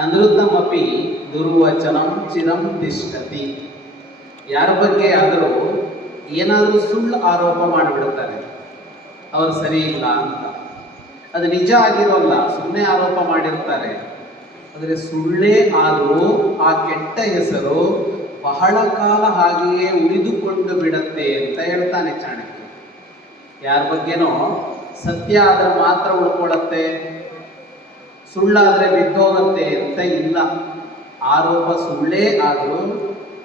ಅನೃತಮಪಿ ದುರ್ವಚನಂ ಚಿರಂ ತಿಷ್ಠತಿ. ಯಾರ ಬಗ್ಗೆ ಆದರೂ ಏನಾದರೂ ಸುಳ್ಳು ಆರೋಪ ಮಾಡಿಬಿಡ್ತಾರೆ, ಅವರು ಸರಿ ಇಲ್ಲ ಅಂತ. ಅದು ನಿಜ ಆಗಿರೋಲ್ಲ, ಸುಮ್ಮನೆ ಆರೋಪ ಮಾಡಿರ್ತಾರೆ. ಆದರೆ ಸುಳ್ಳೇ ಆದರೂ ಆ ಕೆಟ್ಟ ಹೆಸರು ಬಹಳ ಕಾಲ ಹಾಗೆಯೇ ಉಳಿದುಕೊಂಡು ಬಿಡತ್ತೆ ಅಂತ ಹೇಳ್ತಾನೆ ಚಾಣಕ್ಯ. ಯಾರ ಬಗ್ಗೆನೋ ಸತ್ಯ ಆದ್ರೆ ಮಾತ್ರ ಉಳ್ಕೊಳ್ಳತ್ತೆ, ಸುಳ್ಳಾದ್ರೆ ಬಿದ್ದೋಗತ್ತೆ ಅಂತ ಇಲ್ಲ. ಆರೋಪ ಸುಳ್ಳೇ ಆದರೂ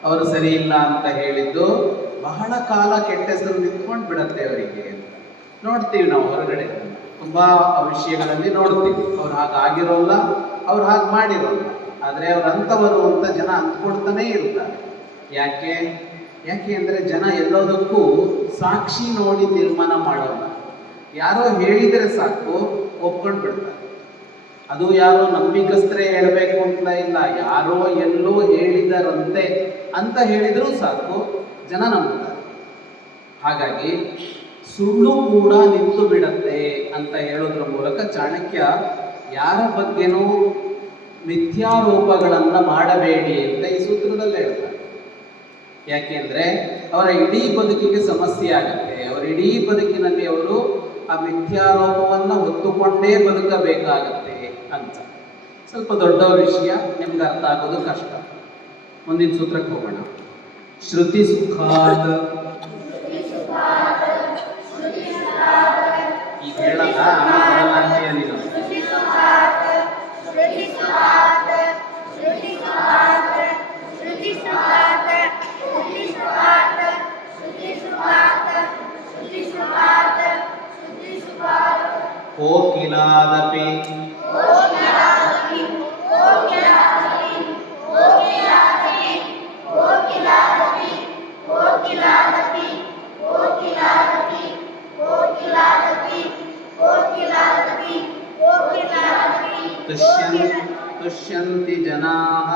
ಅವರು ಸರಿ ಇಲ್ಲ ಅಂತ ಹೇಳಿದ್ದು ಬಹಳ ಕಾಲ ಕೆಟ್ಟ ಹೆಸರು ನಿಂತ್ಕೊಂಡು ಬಿಡತ್ತೆ ಅವರಿಗೆ. ನೋಡ್ತೀವಿ ನಾವು ಹೊರಗಡೆ ತುಂಬಾ ವಿಷಯಗಳಲ್ಲಿ ನೋಡ್ತೀವಿ, ಅವ್ರು ಹಾಗಾಗಿರೋಲ್ಲ, ಅವ್ರು ಹಾಗೆ ಮಾಡಿರೋಲ್ಲ, ಆದರೆ ಅವ್ರು ಅಂಥವರು ಅಂತ ಜನ ಅಂದ್ಕೊಳ್ತಾನೆ ಇರ್ತಾರೆ. ಯಾಕೆ ಅಂದರೆ ಜನ ಎಲ್ಲದಕ್ಕೂ ಸಾಕ್ಷಿ ನೋಡಿ ತೀರ್ಮಾನ ಮಾಡೋಲ್ಲ. ಯಾರೋ ಹೇಳಿದರೆ ಸಾಕು ಒಪ್ಕೊಂಡು ಬಿಡ್ತಾರೆ. ಅದು ಯಾರೋ ನಂಬಿಕಸ್ಥರೇ ಹೇಳಬೇಕು ಅಂತ ಇಲ್ಲ, ಯಾರೋ ಎಲ್ಲೋ ಹೇಳಿದರಂತೆ ಅಂತ ಹೇಳಿದರೂ ಸಾಕು ಜನ ನಂಬುತ್ತಾರೆ. ಹಾಗಾಗಿ ಸುಳ್ಳು ಕೂಡ ನಿಂತು ಬಿಡತ್ತೆ ಅಂತ ಹೇಳೋದ್ರ ಮೂಲಕ ಚಾಣಕ್ಯ ಯಾರ ಬಗ್ಗೆನೂ ಮಿಥ್ಯಾರೋಪಗಳನ್ನು ಮಾಡಬೇಡಿ ಅಂತ ಈ ಸೂತ್ರದಲ್ಲಿ ಹೇಳ್ತಾರೆ. ಯಾಕೆಂದ್ರೆ ಅವರ ಇಡೀ ಬದುಕಿಗೆ ಸಮಸ್ಯೆ ಆಗುತ್ತೆ. ಅವರ ಇಡೀ ಬದುಕಿನಲ್ಲಿ ಅವರು ಆ ಮಿಥ್ಯಾರೋಪವನ್ನು ಹೊತ್ತುಕೊಂಡೇ ಬದುಕಬೇಕಾಗತ್ತೆ ಅಂತ. ಸ್ವಲ್ಪ ದೊಡ್ಡ ವಿಷಯ, ನಿಮ್ಗೆ ಅರ್ಥ ಆಗೋದು ಕಷ್ಟ. ಮುಂದಿನ ಸೂತ್ರಕ್ಕೆ ಹೋಗೋಣ. ಶ್ರುತಿ ಸುಖಾತ್. ಈಗ ಹೇಳಲ್ಲ, ಆಮೇಲೆ ಅಂತೀಯ ನೀನು. ಕೋಕಿಲಾದಪಿ ತುಷ್ಯಂತಿ ಜನಾಃ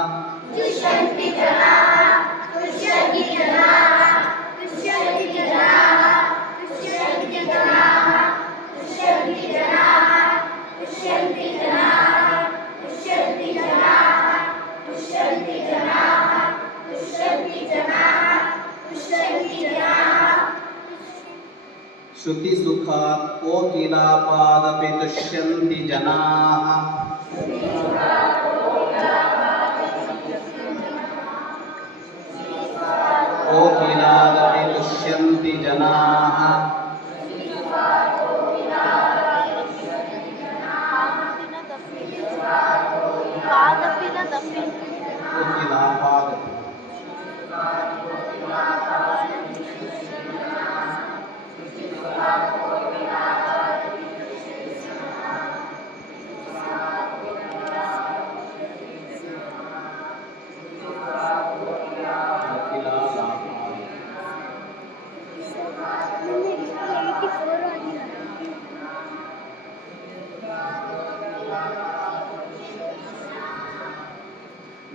ಶ್ರುತಿ ಸುಖಾತ್ ಕೋಕಿಲಾಪಾದಪಿ ತುಷ್ಯಂತಿ ಜನಾಃ. ಕೋಕಿಲಾದಪಿ ತುಷ್ಯಂತಿ ಜನಾಃ. ಕೋಕಿಲಾಪಾದಪಿ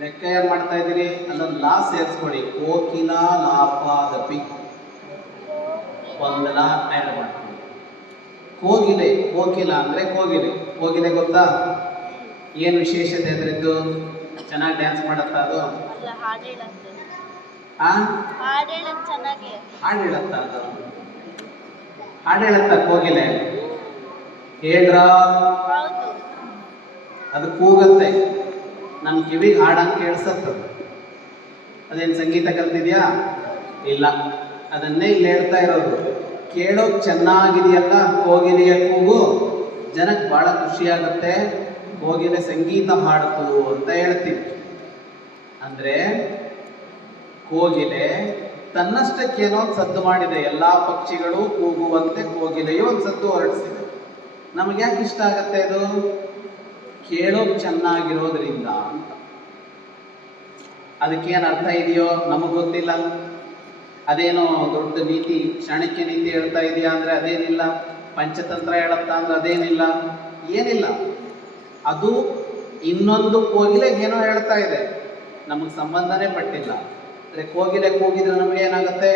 ಲೆಕ್ಕ ಏನ್ ಮಾಡ್ತಾ ಇದ್ದೀರಿ? ಅಲ್ಲೊಂದು ಲಾ ಸೇರಿಸ್ಕೊಳ್ಳಿ. ಕೋಕಿಲ ಲಾಪಾದಪಿ ಒಂದು ಲಾ ಆ್ಯಡ್ ಮಾಡ್ಕೊಳ್ಳಿ. ಕೋಗಿಲೆ, ಕೋಕಿಲ ಅಂದ್ರೆ ಕೋಗಿಲೆ. ಕೋಗಿಲೆ ಗೊತ್ತಾ? ಏನು ವಿಶೇಷತೆ ಅದರದ್ದು? ಚೆನ್ನಾಗಿ ಡ್ಯಾನ್ಸ್ ಮಾಡತ್ತಾ ಅದು? ಹಾಡು ಹೇಳತ್ತಾ ಅದು? ಹಾಡು ಹೇಳತ್ತಾ ಕೋಗಿಲೆ? ಹೇಳ್ರ, ಅದು ಕೂಗತ್ತೆ, ನಮ್ಮ ಕಿವಿಗೆ ಹಾಡಂಗೆ ಕೇಳಿಸತ್ತ. ಅದೇನು ಸಂಗೀತ ಕಲ್ತಿದ್ಯಾ? ಇಲ್ಲ, ಅದನ್ನೇ ಇಲ್ಲಿ ಹೇಳ್ತಾ ಇರೋದು. ಕೇಳೋಕ್ ಚೆನ್ನಾಗಿದೆಯಲ್ಲ ಕೋಗಿಲೆಯ ಕೂಗು, ಜನಕ್ಕೆ ಬಹಳ ಖುಷಿಯಾಗುತ್ತೆ. ಕೋಗಿಲೆ ಸಂಗೀತ ಹಾಡ್ತು ಅಂತ ಹೇಳ್ತೀವಿ. ಅಂದ್ರೆ ಕೋಗಿಲೆ ತನ್ನಷ್ಟಕ್ಕೇನೋ ಸದ್ದು ಮಾಡಿದೆ. ಎಲ್ಲಾ ಪಕ್ಷಿಗಳು ಕೂಗುವಂತೆ ಕೋಗಿಲೆಯು ಒಂದು ಸದ್ದು ಹೊರಡಿಸಿದೆ. ನಮಗೆ ಯಾಕೆ ಇಷ್ಟ ಆಗತ್ತೆ ಅದು? ಕೇಳೋಕ್ ಚೆನ್ನಾಗಿರೋದ್ರಿಂದ ಅಂತ. ಅದಕ್ಕೇನು ಅರ್ಥ ಇದೆಯೋ ನಮಗೆ ಗೊತ್ತಿಲ್ಲ. ಅದೇನೋ ದೊಡ್ಡ ನೀತಿ, ಚಾಣಕ್ಯ ನೀತಿ ಹೇಳ್ತಾ ಇದೆಯಾ ಅಂದ್ರೆ ಅದೇನಿಲ್ಲ. ಪಂಚತಂತ್ರ ಹೇಳತ್ತಾ ಅಂದ್ರೆ ಅದೇನಿಲ್ಲ, ಏನಿಲ್ಲ. ಅದು ಇನ್ನೊಂದು ಕೋಗಿಲೆಗೆ ಏನೋ ಹೇಳ್ತಾ ಇದೆ, ನಮಗೆ ಸಂಬಂಧನೇ ಪಟ್ಟಿಲ್ಲ. ಅಂದ್ರೆ ಕೋಗಿಲೆ ಕೂಗಿದ್ರೆ ನಮಗೆ ಏನಾಗುತ್ತೆ?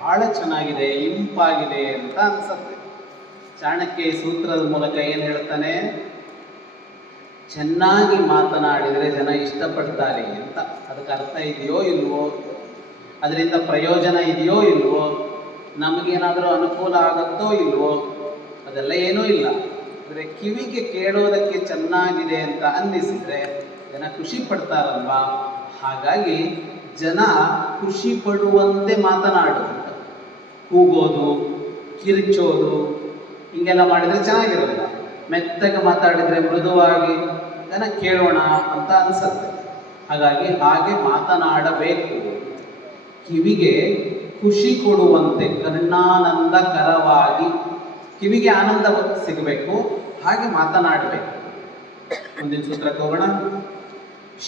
ಬಹಳ ಚೆನ್ನಾಗಿದೆ, ಇಂಪಾಗಿದೆ ಅಂತ ಅನ್ಸತ್ತೆ. ಚಾಣಕ್ಯ ಈ ಸೂತ್ರದ ಮೂಲಕ ಏನು ಹೇಳ್ತಾನೆ? ಚೆನ್ನಾಗಿ ಮಾತನಾಡಿದರೆ ಜನ ಇಷ್ಟಪಡ್ತಾರೆ ಅಂತ. ಅದಕ್ಕೆ ಅರ್ಥ ಇದೆಯೋ ಇಲ್ವೋ, ಅದರಿಂದ ಪ್ರಯೋಜನ ಇದೆಯೋ ಇಲ್ವೋ, ನಮಗೇನಾದರೂ ಅನುಕೂಲ ಆಗುತ್ತೋ ಇಲ್ವೋ, ಅದೆಲ್ಲ ಏನೂ ಇಲ್ಲ. ಅಂದರೆ ಕಿವಿಗೆ ಕೇಳೋದಕ್ಕೆ ಚೆನ್ನಾಗಿದೆ ಅಂತ ಅನ್ನಿಸಿದರೆ ಜನ ಖುಷಿ ಪಡ್ತಾರಲ್ವಾ. ಹಾಗಾಗಿ ಜನ ಖುಷಿ ಪಡುವಂತೆ ಮಾತನಾಡುವಂಥ, ಕೂಗೋದು, ಕಿರಿಚೋದು ಹಿಂಗೆಲ್ಲ ಮಾಡಿದರೆ ಚೆನ್ನಾಗಿರಲ್ಲ. ಮೆತ್ತಗೆ ಮಾತಾಡಿದರೆ ಮೃದುವಾಗಿ ಜನ ಕೇಳೋಣ ಅಂತ ಅನ್ಸುತ್ತೆ. ಹಾಗಾಗಿ ಹಾಗೆ ಮಾತನಾಡಬೇಕು. ಕಿವಿಗೆ ಖುಷಿ ಕೊಡುವಂತೆ ಕರ್ಣಾನಂದಕರವಾಗಿ, ಕಿವಿಗೆ ಆನಂದ ಸಿಗಬೇಕು, ಹಾಗೆ ಮಾತನಾಡಬೇಕು. ಮುಂದಿನ ಸೂತ್ರಕ್ಕೆ ಹೋಗೋಣ.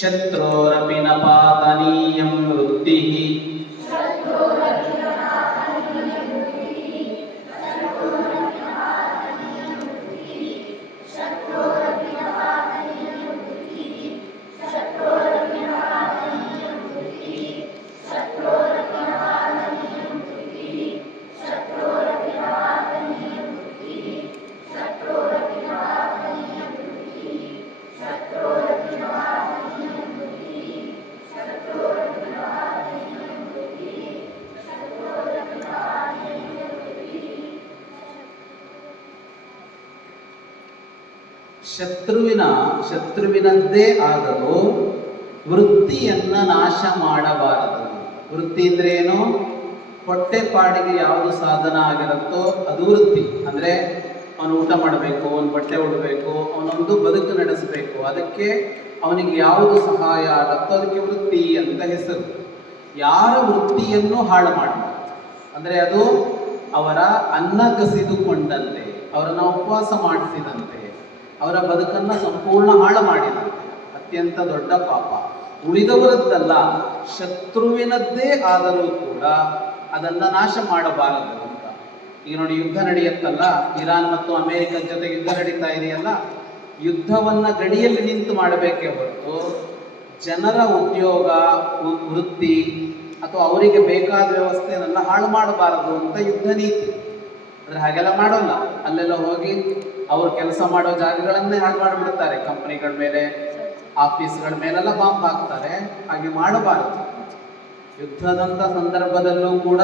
ಶತ್ರೋರಪಿ ನ ಪಾತನೀಯಂ ವೃತ್ತಿ ಶತ್ರುವಿನದ್ದೇ ಆದರೂ ವೃತ್ತಿಯನ್ನ ನಾಶ ಮಾಡಬಾರದು. ವೃತ್ತಿ ಅಂದ್ರೆ ಏನು? ಹೊಟ್ಟೆಪಾಡಿಗೆ ಯಾವುದು ಸಾಧನ ಆಗಿರುತ್ತೋ ಅದು ವೃತ್ತಿ. ಅಂದ್ರೆ ಅವನು ಊಟ ಮಾಡಬೇಕು, ಅವನು ಬಟ್ಟೆ ಉಡಬೇಕು, ಅವನೊಂದು ಬದುಕು ನಡೆಸಬೇಕು, ಅದಕ್ಕೆ ಅವನಿಗೆ ಯಾವುದು ಸಹಾಯ ಆಗುತ್ತೋ ಅದಕ್ಕೆ ವೃತ್ತಿ ಅಂತ ಹೆಸರು. ಯಾರ ವೃತ್ತಿಯನ್ನು ಹಾಳು ಮಾಡಬಾರದು. ಅಂದರೆ ಅದು ಅವರ ಅನ್ನ ಕಸಿದುಕೊಂಡಂತೆ, ಅವರನ್ನು ಉಪವಾಸ ಮಾಡಿಸಿದಂತೆ, ಅವರ ಬದುಕನ್ನು ಸಂಪೂರ್ಣ ಹಾಳು ಮಾಡಿದಂತೆ, ಅತ್ಯಂತ ದೊಡ್ಡ ಪಾಪ. ಉಳಿದವರದ್ದಲ್ಲ, ಶತ್ರುವಿನದ್ದೇ ಆದರೂ ಕೂಡ ಅದನ್ನು ನಾಶ ಮಾಡಬಾರದು ಅಂತ. ಈಗ ನೋಡಿ, ಯುದ್ಧ ನಡೆಯುತ್ತಲ್ಲ, ಇರಾನ್ ಮತ್ತು ಅಮೇರಿಕದ ಜೊತೆ ಯುದ್ಧ ನಡೀತಾ ಇದೆಯಲ್ಲ, ಯುದ್ಧವನ್ನ ಗಡಿಯಲ್ಲಿ ನಿಂತು ಮಾಡಬೇಕೇ ಹೊರತು ಜನರ ಉದ್ಯೋಗ, ವೃತ್ತಿ ಅಥವಾ ಅವರಿಗೆ ಬೇಕಾದ ವ್ಯವಸ್ಥೆಯನ್ನೆಲ್ಲ ಹಾಳು ಮಾಡಬಾರದು ಅಂತ ಯುದ್ಧ ನೀತಿ. ಅಂದ್ರೆ ಹಾಗೆಲ್ಲ ಮಾಡೋಲ್ಲ. ಅಲ್ಲೆಲ್ಲ ಹೋಗಿ ಅವರು ಕೆಲಸ ಮಾಡೋ ಜಾಗಗಳನ್ನೇ ಹಾಳು ಮಾಡಿಬಿಡ್ತಾರೆ. ಕಂಪನಿಗಳ ಮೇಲೆ, ಆಫೀಸ್ಗಳ ಮೇಲೆಲ್ಲ ಬಾಂಬ್ ಹಾಕ್ತಾರೆ. ಹಾಗೆ ಮಾಡಬಾರದು. ಯುದ್ಧದಂತ ಸಂದರ್ಭದಲ್ಲೂ ಕೂಡ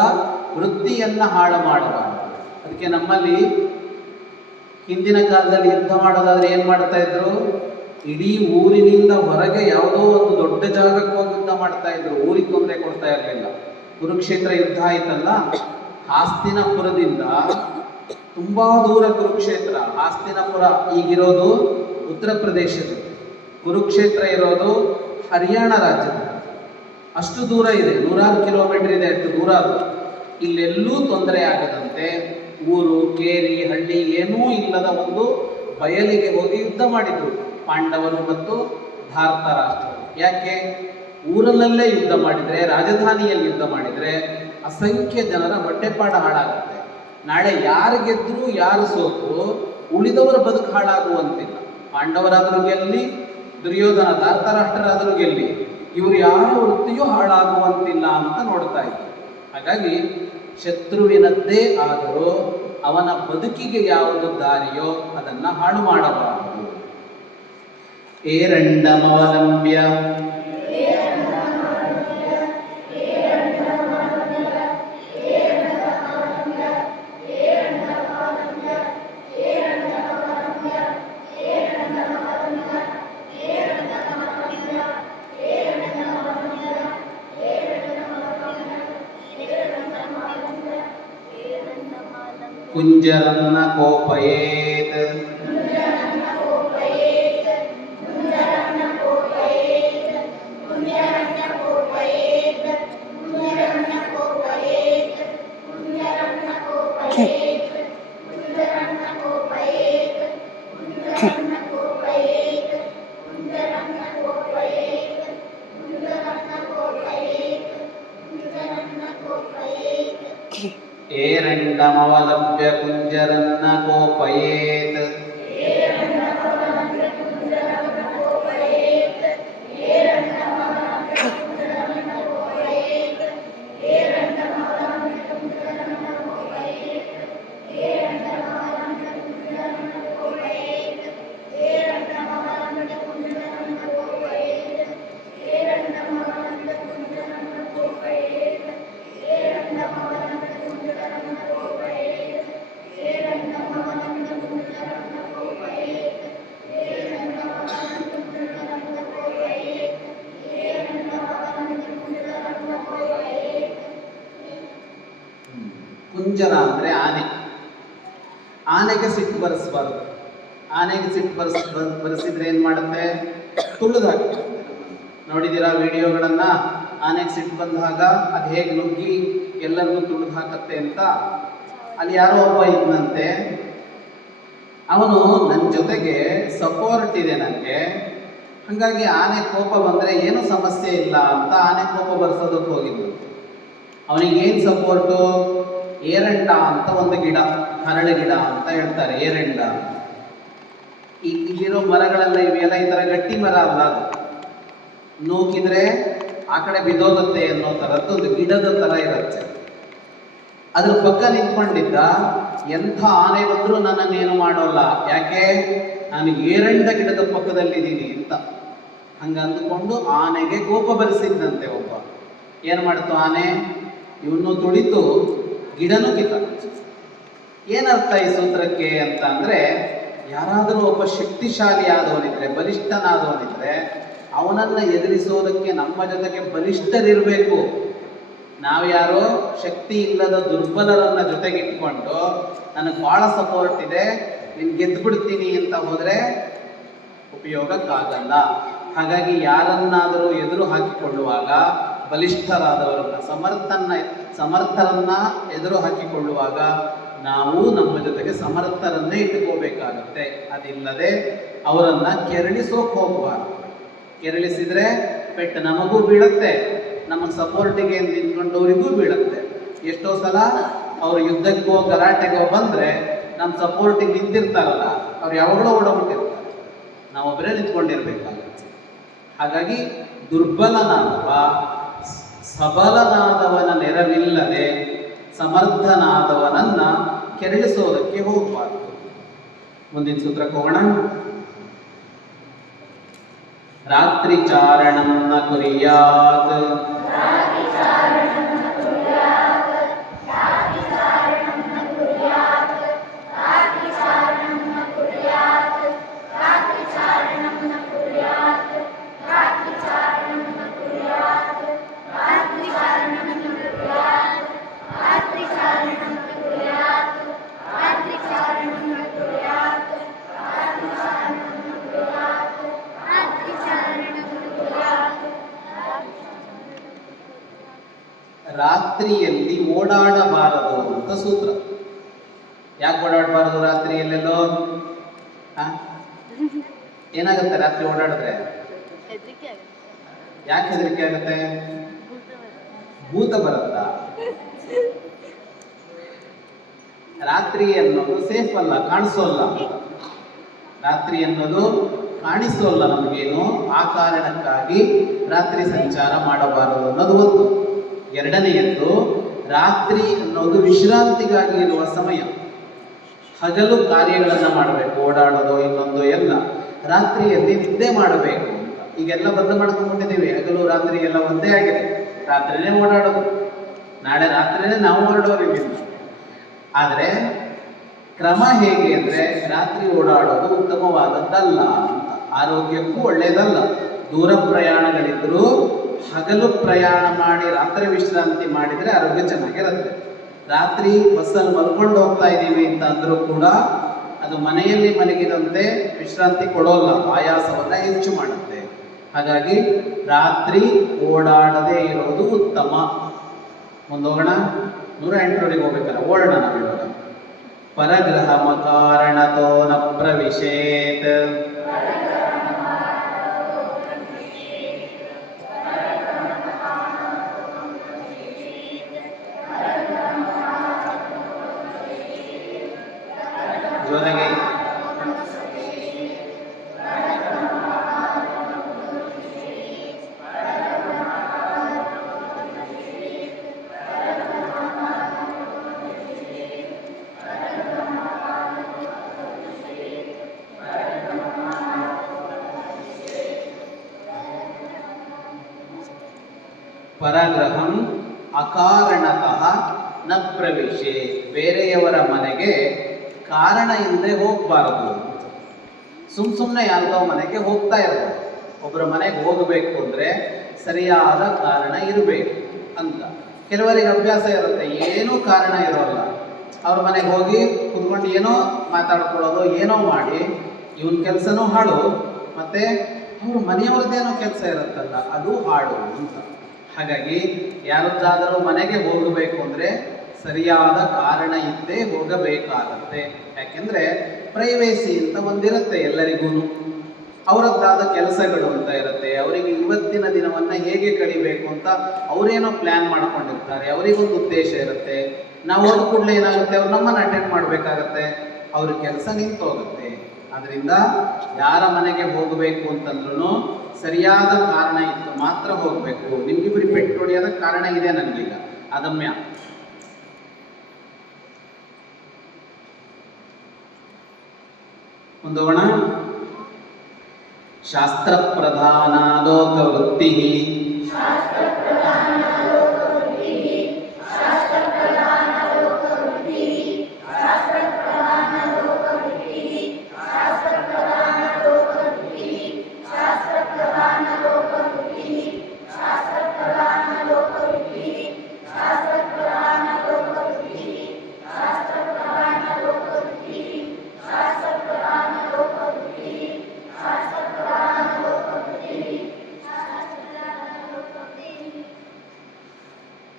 ವೃತ್ತಿಯನ್ನ ಹಾಳು ಮಾಡಬಾರದು. ಅದಕ್ಕೆ ನಮ್ಮಲ್ಲಿ ಹಿಂದಿನ ಕಾಲದಲ್ಲಿ ಯುದ್ಧ ಮಾಡೋದಾದ್ರೆ ಏನ್ ಮಾಡ್ತಾ ಇದ್ರು? ಇಡೀ ಊರಿನಿಂದ ಹೊರಗೆ ಯಾವುದೋ ಒಂದು ದೊಡ್ಡ ಜಾಗಕ್ಕೆ ಹೋಗಿ ಯುದ್ಧ ಮಾಡ್ತಾ ಇದ್ರು. ಊರಿಗೆ ತೊಂದರೆ ಕೊಡ್ತಾ ಇರಲಿಲ್ಲ. ಕುರುಕ್ಷೇತ್ರ ಯುದ್ಧ ಆಯ್ತಲ್ಲ, ಹಾಸ್ತಿನಪುರದಿಂದ ತುಂಬಾ ದೂರ ಕುರುಕ್ಷೇತ್ರ. ಹಾಸ್ತಿನಪುರ ಈಗಿರೋದು ಉತ್ತರ ಪ್ರದೇಶದಲ್ಲಿ, ಕುರುಕ್ಷೇತ್ರ ಇರೋದು ಹರಿಯಾಣ ರಾಜ್ಯದಲ್ಲಿ. ಅಷ್ಟು ದೂರ ಇದೆ, 100 ಕಿಲೋಮೀಟರ್ ಇದೆ, ಅಷ್ಟು ದೂರ ಅದು. ಇಲ್ಲೆಲ್ಲೂ ತೊಂದರೆ ಆಗದಂತೆ ಊರು, ಕೇರಿ, ಹಳ್ಳಿ ಏನೂ ಇಲ್ಲದ ಒಂದು ಬಯಲಿಗೆ ಹೋಗಿ ಯುದ್ಧ ಮಾಡಿದ್ರು ಪಾಂಡವರು ಮತ್ತು ಭಾರತ ರಾಷ್ಟ್ರ. ಯಾಕೆ? ಊರಲ್ಲೇ ಯುದ್ಧ ಮಾಡಿದ್ರೆ, ರಾಜಧಾನಿಯಲ್ಲಿ ಯುದ್ಧ ಮಾಡಿದ್ರೆ ಅಸಂಖ್ಯ ಜನರ ಹೊಟ್ಟೆಪಾಡ ಹಾಳಾಗುತ್ತೆ. ನಾಳೆ ಯಾರು ಗೆದ್ರು ಯಾರು ಸೋತರು ಉಳಿದವರ ಬದುಕು ಹಾಳಾಗುವಂತಿಲ್ಲ. ಪಾಂಡವರಾದರೂ ಗೆಲ್ಲಿ, ದುರ್ಯೋಧನ ಧಾರ್ತರಾಷ್ಟ್ರರಾದರೂ ಗೆಲ್ಲಿ, ಇವರು ಯಾರ ವೃತ್ತಿಯೂ ಹಾಳಾಗುವಂತಿಲ್ಲ ಅಂತ ನೋಡ್ತಾ ಇದ್ರು. ಹಾಗಾಗಿ ಶತ್ರುವಿನದ್ದೇ ಆದರೂ ಅವನ ಬದುಕಿಗೆ ಯಾವುದು ದಾರಿಯೋ ಅದನ್ನ ಹಾಳು ಮಾಡಬಾರದು. ಏರಂಡಮವಲಂಬ್ಯ ಕುಂಜರನ್ನ ಕೋಪಯೇತ್ ಏರಂಡಮವಲಭ್ಯ ಕುಂಜರನ್ನ ಕೋಪಯೇತ್ ಕುಂಜರ ಅಂದರೆ ಆನೆ. ಆನೆಗೆ ಸಿಟ್ಟು ಬರೆಸಬಾರ್ದು. ಆನೆಗೆ ಸಿಟ್ಟು ಬರೆಸಿದ್ರೆ ಏನು ಮಾಡುತ್ತೆ? ತುಳಿದಾಕ್ತದೆ. ನೋಡಿದ್ದೀರಾ ವಿಡಿಯೋಗಳನ್ನ? ಆನೆಗೆ ಸಿಟ್ಟು ಬಂದಾಗ ಅದು ಹೇಗೆ ನುಗ್ಗಿ ಎಲ್ಲರಿಗೂ ತುಳಿದು ಹಾಕತ್ತೆ ಅಂತ. ಅಲ್ಲಿ ಯಾರೋ ಒಬ್ಬ ಇದ್ನಂತೆ, ಅವನು ನನ್ನ ಜೊತೆಗೆ ಸಪೋರ್ಟ್ ಇದೆ ನನಗೆ, ಹಾಗಾಗಿ ಆನೆ ಕೋಪ ಬಂದರೆ ಏನೂ ಸಮಸ್ಯೆ ಇಲ್ಲ ಅಂತ ಆನೆ ಕೋಪ ಬರ್ಸೋದಕ್ಕೆ ಹೋಗಿದ್ದು. ಅವನಿಗೇನು ಸಪೋರ್ಟು? ಏರಂಡ ಅಂತ ಒಂದು ಗಿಡ, ಹರಳೆ ಗಿಡ ಅಂತ ಹೇಳ್ತಾರೆ, ಏರಂಡ. ಇಲ್ಲಿರೋ ಮರಗಳೆಲ್ಲ ಇವೆಲ್ಲ ಈ ಥರ ಗಟ್ಟಿ ಮರ ಅಲ್ಲ, ಅದು ನೂಕಿದ್ರೆ ಆ ಕಡೆ ಬಿದ್ದೋಗುತ್ತೆ ಅನ್ನೋ ಥರದ್ದು ಒಂದು ಗಿಡದ ಥರ ಇರುತ್ತೆ. ಅದ್ರ ಪಕ್ಕ ನಿಂತ್ಕೊಂಡಿದ್ದ, ಎಂಥ ಆನೆ ಬಂದರೂ ನನ್ನನ್ನೇನು ಮಾಡೋಲ್ಲ, ಯಾಕೆ ನಾನು ಏರಂಡ ಗಿಡದ ಪಕ್ಕದಲ್ಲಿದ್ದೀನಿ ಅಂತ. ಹಂಗ ಅಂದುಕೊಂಡು ಆನೆಗೆ ಕೋಪ ಬರೆಸಿದ್ದಂತೆ ಒಬ್ಬ. ಏನು ಮಾಡ್ತು ಆನೆ? ಇವನು ತುಳಿತು, ಗಿಡನೂ ಕಿತ್ತ. ಏನರ್ಥ ಈ ಸೂತ್ರಕ್ಕೆ ಅಂತ ಅಂದರೆ, ಯಾರಾದರೂ ಒಬ್ಬ ಶಕ್ತಿಶಾಲಿ ಆದವನಿದ್ರೆ, ಬಲಿಷ್ಠನಾದವನಿದ್ರೆ, ಅವನನ್ನು ಎದುರಿಸೋದಕ್ಕೆ ನಮ್ಮ ಜೊತೆಗೆ ಬಲಿಷ್ಠರಿರಬೇಕು. ನಾವ್ಯಾರೋ ಶಕ್ತಿ ಇಲ್ಲದ ದುರ್ಬಲರನ್ನ ಜೊತೆಗಿಟ್ಕೊಂಡು ನನಗೆ ಭಾಳ ಸಪೋರ್ಟ್ ಇದೆ, ನೀನು ಗೆದ್ದು ಬಿಡ್ತೀನಿ ಅಂತ ಹೋದರೆ ಉಪಯೋಗಕ್ಕಾಗಲ್ಲ. ಹಾಗಾಗಿ ಯಾರನ್ನಾದರೂ ಎದುರು ಹಾಕಿಕೊಳ್ಳುವಾಗ, ಬಲಿಷ್ಠರಾದವರನ್ನ, ಸಮರ್ಥರನ್ನ ಎದುರು ಹಾಕಿಕೊಳ್ಳುವಾಗ ನಾವು ನಮ್ಮ ಜೊತೆಗೆ ಸಮರ್ಥರನ್ನೇ ಇಟ್ಟುಕೋಬೇಕಾಗತ್ತೆ. ಅದಿಲ್ಲದೆ ಅವರನ್ನ ಕೆರಳಿಸೋಕೆ ಹೋಗಬಾರ್ದು. ಕೆರಳಿಸಿದ್ರೆ ಪೆಟ್ಟು ನಮಗೂ ಬೀಳುತ್ತೆ, ನಮಗೆ ಸಪೋರ್ಟಿಗೆ ನಿಂತ್ಕೊಂಡವರಿಗೂ ಬೀಳುತ್ತೆ. ಎಷ್ಟೋ ಸಲ ಅವರು ಯುದ್ಧಕ್ಕೋ ಗಲಾಟೆಗೋ ಬಂದರೆ ನಮ್ಮ ಸಪೋರ್ಟಿಗೆ ನಿಂತಿರ್ತಾರಲ್ಲ, ಅವ್ರು ಯಾವಾಗಲೂ ಓಡೋಗ್ಬಿಟ್ಟಿರ್ತಾರೆ, ನಾವೊಬ್ಬರೇ ನಿಂತ್ಕೊಂಡಿರ್ಬೇಕಾಗುತ್ತೆ. ಹಾಗಾಗಿ ದುರ್ಬಲನಾದವ ಸಬಲನಾದವನ ನೆರವಿಲ್ಲದೆ ಸಮರ್ಥನಾದವನನ್ನ ಕೆರಳಿಸೋದಕ್ಕೆ ಹೋಗಬಾರ್ದು. ಮುಂದಿನ ಸೂತ್ರಕ್ಕೆ ಹೋಗೋಣ. ರಾತ್ರಿ ಚಾರಣಂ ನ ಕುರ್ಯಾತ್, ರಾತ್ರಿಯಲ್ಲಿ ಓಡಾಡಬಾರದು ಅಂತ ಸೂತ್ರ. ಯಾಕೆ ಓಡಾಡಬಾರದು ರಾತ್ರಿಯಲ್ಲೆಲ್ಲೋ? ಏನಾಗುತ್ತೆ ರಾತ್ರಿ ಓಡಾಡಿದ್ರೆ? ಯಾಕೆ ಹೆದರಿಕೆ ಆಗುತ್ತೆ? ಭೂತ ಬರುತ್ತಾ? ರಾತ್ರಿ ಅನ್ನೋದು ಸೇಫ್ ಅಲ್ಲ, ಕಾಣಿಸೋಲ್ಲ. ರಾತ್ರಿ ಅನ್ನೋದು ಕಾಣಿಸೋಲ್ಲ ನಮಗೇನು, ಆ ಕಾರಣಕ್ಕಾಗಿ ರಾತ್ರಿ ಸಂಚಾರ ಮಾಡಬಾರದು ಅನ್ನೋದು ಒಂದು. ಎರಡನೆಯದ್ದು, ರಾತ್ರಿ ಅನ್ನೋದು ವಿಶ್ರಾಂತಿಗಾಗಿ ಇರುವ ಸಮಯ. ಹಗಲು ಕಾರ್ಯಗಳನ್ನು ಮಾಡಬೇಕು, ಓಡಾಡೋದು ಇನ್ನೊಂದು ಎಲ್ಲ. ರಾತ್ರಿಯಲ್ಲಿ ನಿದ್ದೆ ಮಾಡಬೇಕು ಅಂತ ಈಗೆಲ್ಲ ಬದ್ಧ ಮಾಡ್ಕೊಂಡ್ಬಿಟ್ಟಿದ್ದೀವಿ. ಹಗಲು ರಾತ್ರಿ ಎಲ್ಲ ಒಂದೇ ಆಗಿದೆ. ರಾತ್ರಿನೇ ಓಡಾಡೋದು, ನಾಳೆ ರಾತ್ರಿನೇ ನಾವು ಹೊರಡೋರಿಲ್ಲ. ಆದರೆ ಕ್ರಮ ಹೇಗೆ ಅಂದರೆ, ರಾತ್ರಿ ಓಡಾಡೋದು ಉತ್ತಮವಾದದ್ದಲ್ಲ ಅಂತ, ಆರೋಗ್ಯಕ್ಕೂ ಒಳ್ಳೆಯದಲ್ಲ. ದೂರ ಪ್ರಯಾಣಗಳಿದ್ದರೂ ಹಗಲು ಪ್ರಯಾಣ ಮಾಡಿ ರಾತ್ರಿ ವಿಶ್ರಾಂತಿ ಮಾಡಿದರೆ ಆರೋಗ್ಯ ಚೆನ್ನಾಗಿರುತ್ತೆ. ರಾತ್ರಿ ಬಸ್ಸಲ್ಲಿ ಮಲ್ಕೊಂಡು ಹೋಗ್ತಾ ಇದ್ದೀವಿ ಅಂತ ಅಂದರೂ ಕೂಡ ಅದು ಮನೆಯಲ್ಲಿ ಮಲಗಿದಂತೆ ವಿಶ್ರಾಂತಿ ಕೊಡೋಲ್ಲ, ಆಯಾಸವನ್ನು ಹೆಚ್ಚು ಮಾಡುತ್ತೆ. ಹಾಗಾಗಿ ರಾತ್ರಿ ಓಡಾಡದೇ ಇರೋದು ಉತ್ತಮ. ಮುಂದೋಗೋಣ. 108 ಹೋಗ್ಬೇಕಲ್ಲ, ಓಡೋಣ ನಾವಿವಾಗ. ಪರಗ್ರಹ ಮಕಾರಣತೋ ನ ಪ್ರವಿಶೇತ್, ಜೊತೆಗೆ ಪರಗ್ರಹಂ ಅಕಾರಣತಃ ನ ಪ್ರವೇಶೆ, ಬೇರೆಯವರ ಮನೆಗೆ ಕಾರಣ ಇಲ್ಲದೆ ಹೋಗಬಾರದು. ಸುಮ್ಮನೆ ಯಾರ್ದೋ ಮನೆಗೆ ಹೋಗ್ತಾ ಇರೋದು. ಒಬ್ಬರ ಮನೆಗೆ ಹೋಗಬೇಕು ಅಂದರೆ ಸರಿಯಾದ ಕಾರಣ ಇರಬೇಕು ಅಂತ. ಕೆಲವರಿಗೆ ಅಭ್ಯಾಸ ಇರುತ್ತೆ, ಏನೂ ಕಾರಣ ಇರೋಲ್ಲ, ಅವ್ರ ಮನೆಗೆ ಹೋಗಿ ಕುತ್ಕೊಂಡು ಏನೋ ಮಾತಾಡ್ಕೊಳ್ಳೋದು ಏನೋ ಮಾಡಿ ಇವನ್ ಕೆಲಸನೂ ಹಾಳು, ಮತ್ತೆ ಅವ್ರ ಮನೆಯವ್ರದ್ದೇನೋ ಕೆಲಸ ಇರುತ್ತಲ್ಲ ಅದು ಹಾಳು ಅಂತ. ಹಾಗಾಗಿ ಯಾರದ್ದಾದರೂ ಮನೆಗೆ ಹೋಗಬೇಕು ಅಂದರೆ ಸರಿಯಾದ ಕಾರಣ ಇದ್ದೇ ಹೋಗಬೇಕಾಗತ್ತೆ. ಯಾಕೆಂದ್ರೆ ಪ್ರೈವೇಸಿ ಅಂತ ಒಂದಿರುತ್ತೆ ಎಲ್ಲರಿಗೂ, ಅವರದ್ದಾದ ಕೆಲಸಗಳು ಅಂತ ಇರುತ್ತೆ. ಅವರಿಗೆ ಇವತ್ತಿನ ದಿನವನ್ನ ಹೇಗೆ ಕಳಿಬೇಕು ಅಂತ ಅವರೇನೋ ಪ್ಲಾನ್ ಮಾಡ್ಕೊಂಡಿರ್ತಾರೆ, ಅವರಿಗೊಂದು ಉದ್ದೇಶ ಇರುತ್ತೆ. ನಾವು ಹೋದ ಕೂಡಲೇ ಏನಾಗುತ್ತೆ, ಅವ್ರು ನಮ್ಮನ್ನು ಅಟೆಂಡ್ ಮಾಡಬೇಕಾಗತ್ತೆ, ಅವ್ರ ಕೆಲಸ ನಿಂತು ಹೋಗುತ್ತೆ. ಅದರಿಂದ ಯಾರ ಮನೆಗೆ ಹೋಗಬೇಕು ಅಂತಂದ್ರೂ ಸರಿಯಾದ ಕಾರಣ ಇತ್ತು ಮಾತ್ರ ಹೋಗಬೇಕು. ನಿಮ್ಗಿಬ್ರಿ ಪೆಟ್ಟು ಹೊಡೆಯೋದ ಕಾರಣ ಇದೆ ನನಗೀಗ ಅದಮ್ಯ. ಮುಂದೋಣ. ಶಾಸ್ತ್ರ ಪ್ರಧಾನ ಲೋಕವೃತ್ತಿ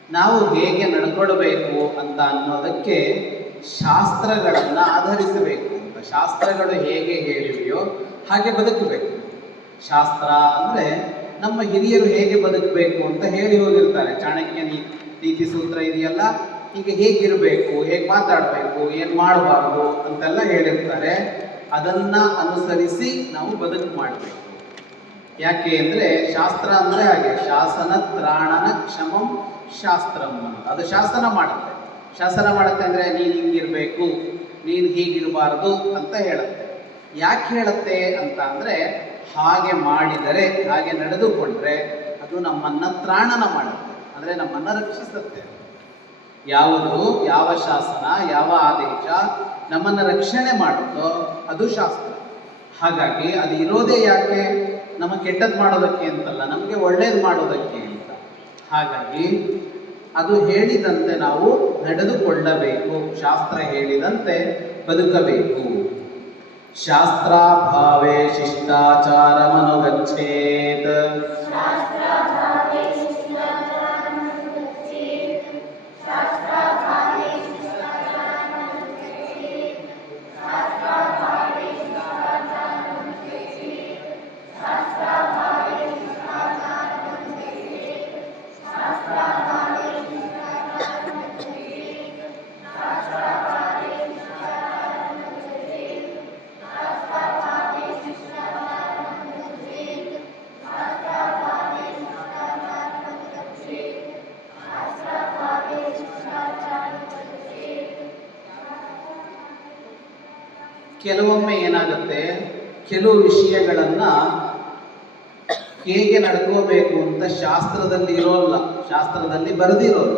ನಾವು ಹೇಗೆ ನಡ್ಕೊಳ್ಬೇಕು ಅಂತ ಅನ್ನೋದಕ್ಕೆ ಶಾಸ್ತ್ರಗಳನ್ನು ಆಧರಿಸಬೇಕು ಅಂತ. ಶಾಸ್ತ್ರಗಳು ಹೇಗೆ ಹೇಳಿವೆಯೋ ಹಾಗೆ ಬದುಕಬೇಕು. ಶಾಸ್ತ್ರ ಅಂದರೆ ನಮ್ಮ ಹಿರಿಯರು ಹೇಗೆ ಬದುಕಬೇಕು ಅಂತ ಹೇಳಿ ಹೋಗಿರ್ತಾರೆ. ಚಾಣಕ್ಯ ನೀತಿ ಸೂತ್ರ ಇದೆಯಲ್ಲ, ಹೀಗೆ ಹೇಗಿರಬೇಕು, ಹೇಗೆ ಮಾತಾಡಬೇಕು, ಏನು ಮಾಡಬಾರ್ದು ಅಂತೆಲ್ಲ ಹೇಳಿರ್ತಾರೆ. ಅದನ್ನ ಅನುಸರಿಸಿ ನಾವು ಬದುಕು ಮಾಡಬೇಕು. ಯಾಕೆ ಅಂದರೆ ಶಾಸ್ತ್ರ ಅಂದರೆ ಹಾಗೆ, ಶಾಸನ ತ್ರಾಣನ ಕ್ಷಮಂ ಶಾಸ್ತ್ರಂ ಅಂತ. ಅದು ಶಾಸನ ಮಾಡುತ್ತೆ. ಶಾಸನ ಮಾಡುತ್ತೆ ಅಂದರೆ ನೀನು ಹಿಂಗಿರಬೇಕು, ನೀನು ಹೀಗಿರಬಾರ್ದು ಅಂತ ಹೇಳುತ್ತೆ. ಯಾಕೆ ಹೇಳುತ್ತೆ ಅಂತ ಅಂದರೆ, ಹಾಗೆ ಮಾಡಿದರೆ, ಹಾಗೆ ನಡೆದುಕೊಂಡ್ರೆ ಅದು ನಮ್ಮನ್ನ ತ್ರಾಣನ ಮಾಡುತ್ತೆ, ಅಂದರೆ ನಮ್ಮನ್ನು ರಕ್ಷಿಸುತ್ತೆ. ಯಾವುದು, ಯಾವ ಶಾಸನ, ಯಾವ ಆದೇಶ ನಮ್ಮನ್ನು ರಕ್ಷಣೆ ಮಾಡುತ್ತೋ ಅದು ಶಾಸ್ತ್ರ. ಹಾಗಾಗಿ ಅದು ಇರೋದೇ ಯಾಕೆ, ನಮಗೆ ಕೆಟ್ಟದ್ದು ಮಾಡೋದಕ್ಕೆ ಅಂತಲ್ಲ, ನಮಗೆ ಒಳ್ಳೇದು ಮಾಡೋದಕ್ಕೆ ಅಂತ. ಹಾಗಾಗಿ ಅದು ಹೇಳಿದಂತೆ ನಾವು ನಡೆದುಕೊಳ್ಳಬೇಕು, ಶಾಸ್ತ್ರ ಹೇಳಿದಂತೆ ಬದುಕಬೇಕು. ಶಾಸ್ತ್ರಾಭಾವೇ ಶಿಷ್ಟಾಚಾರಮನುಗಚ್ಚೇತ್. ಕೆಲವೊಮ್ಮೆ ಏನಾಗುತ್ತೆ, ಕೆಲವು ವಿಷಯಗಳನ್ನ ಹೇಗೆ ನಡ್ಕೋಬೇಕು ಅಂತ ಶಾಸ್ತ್ರದಲ್ಲಿ ಇರೋಲ್ಲ, ಶಾಸ್ತ್ರದಲ್ಲಿ ಬರೆದಿರೋಲ್ಲ.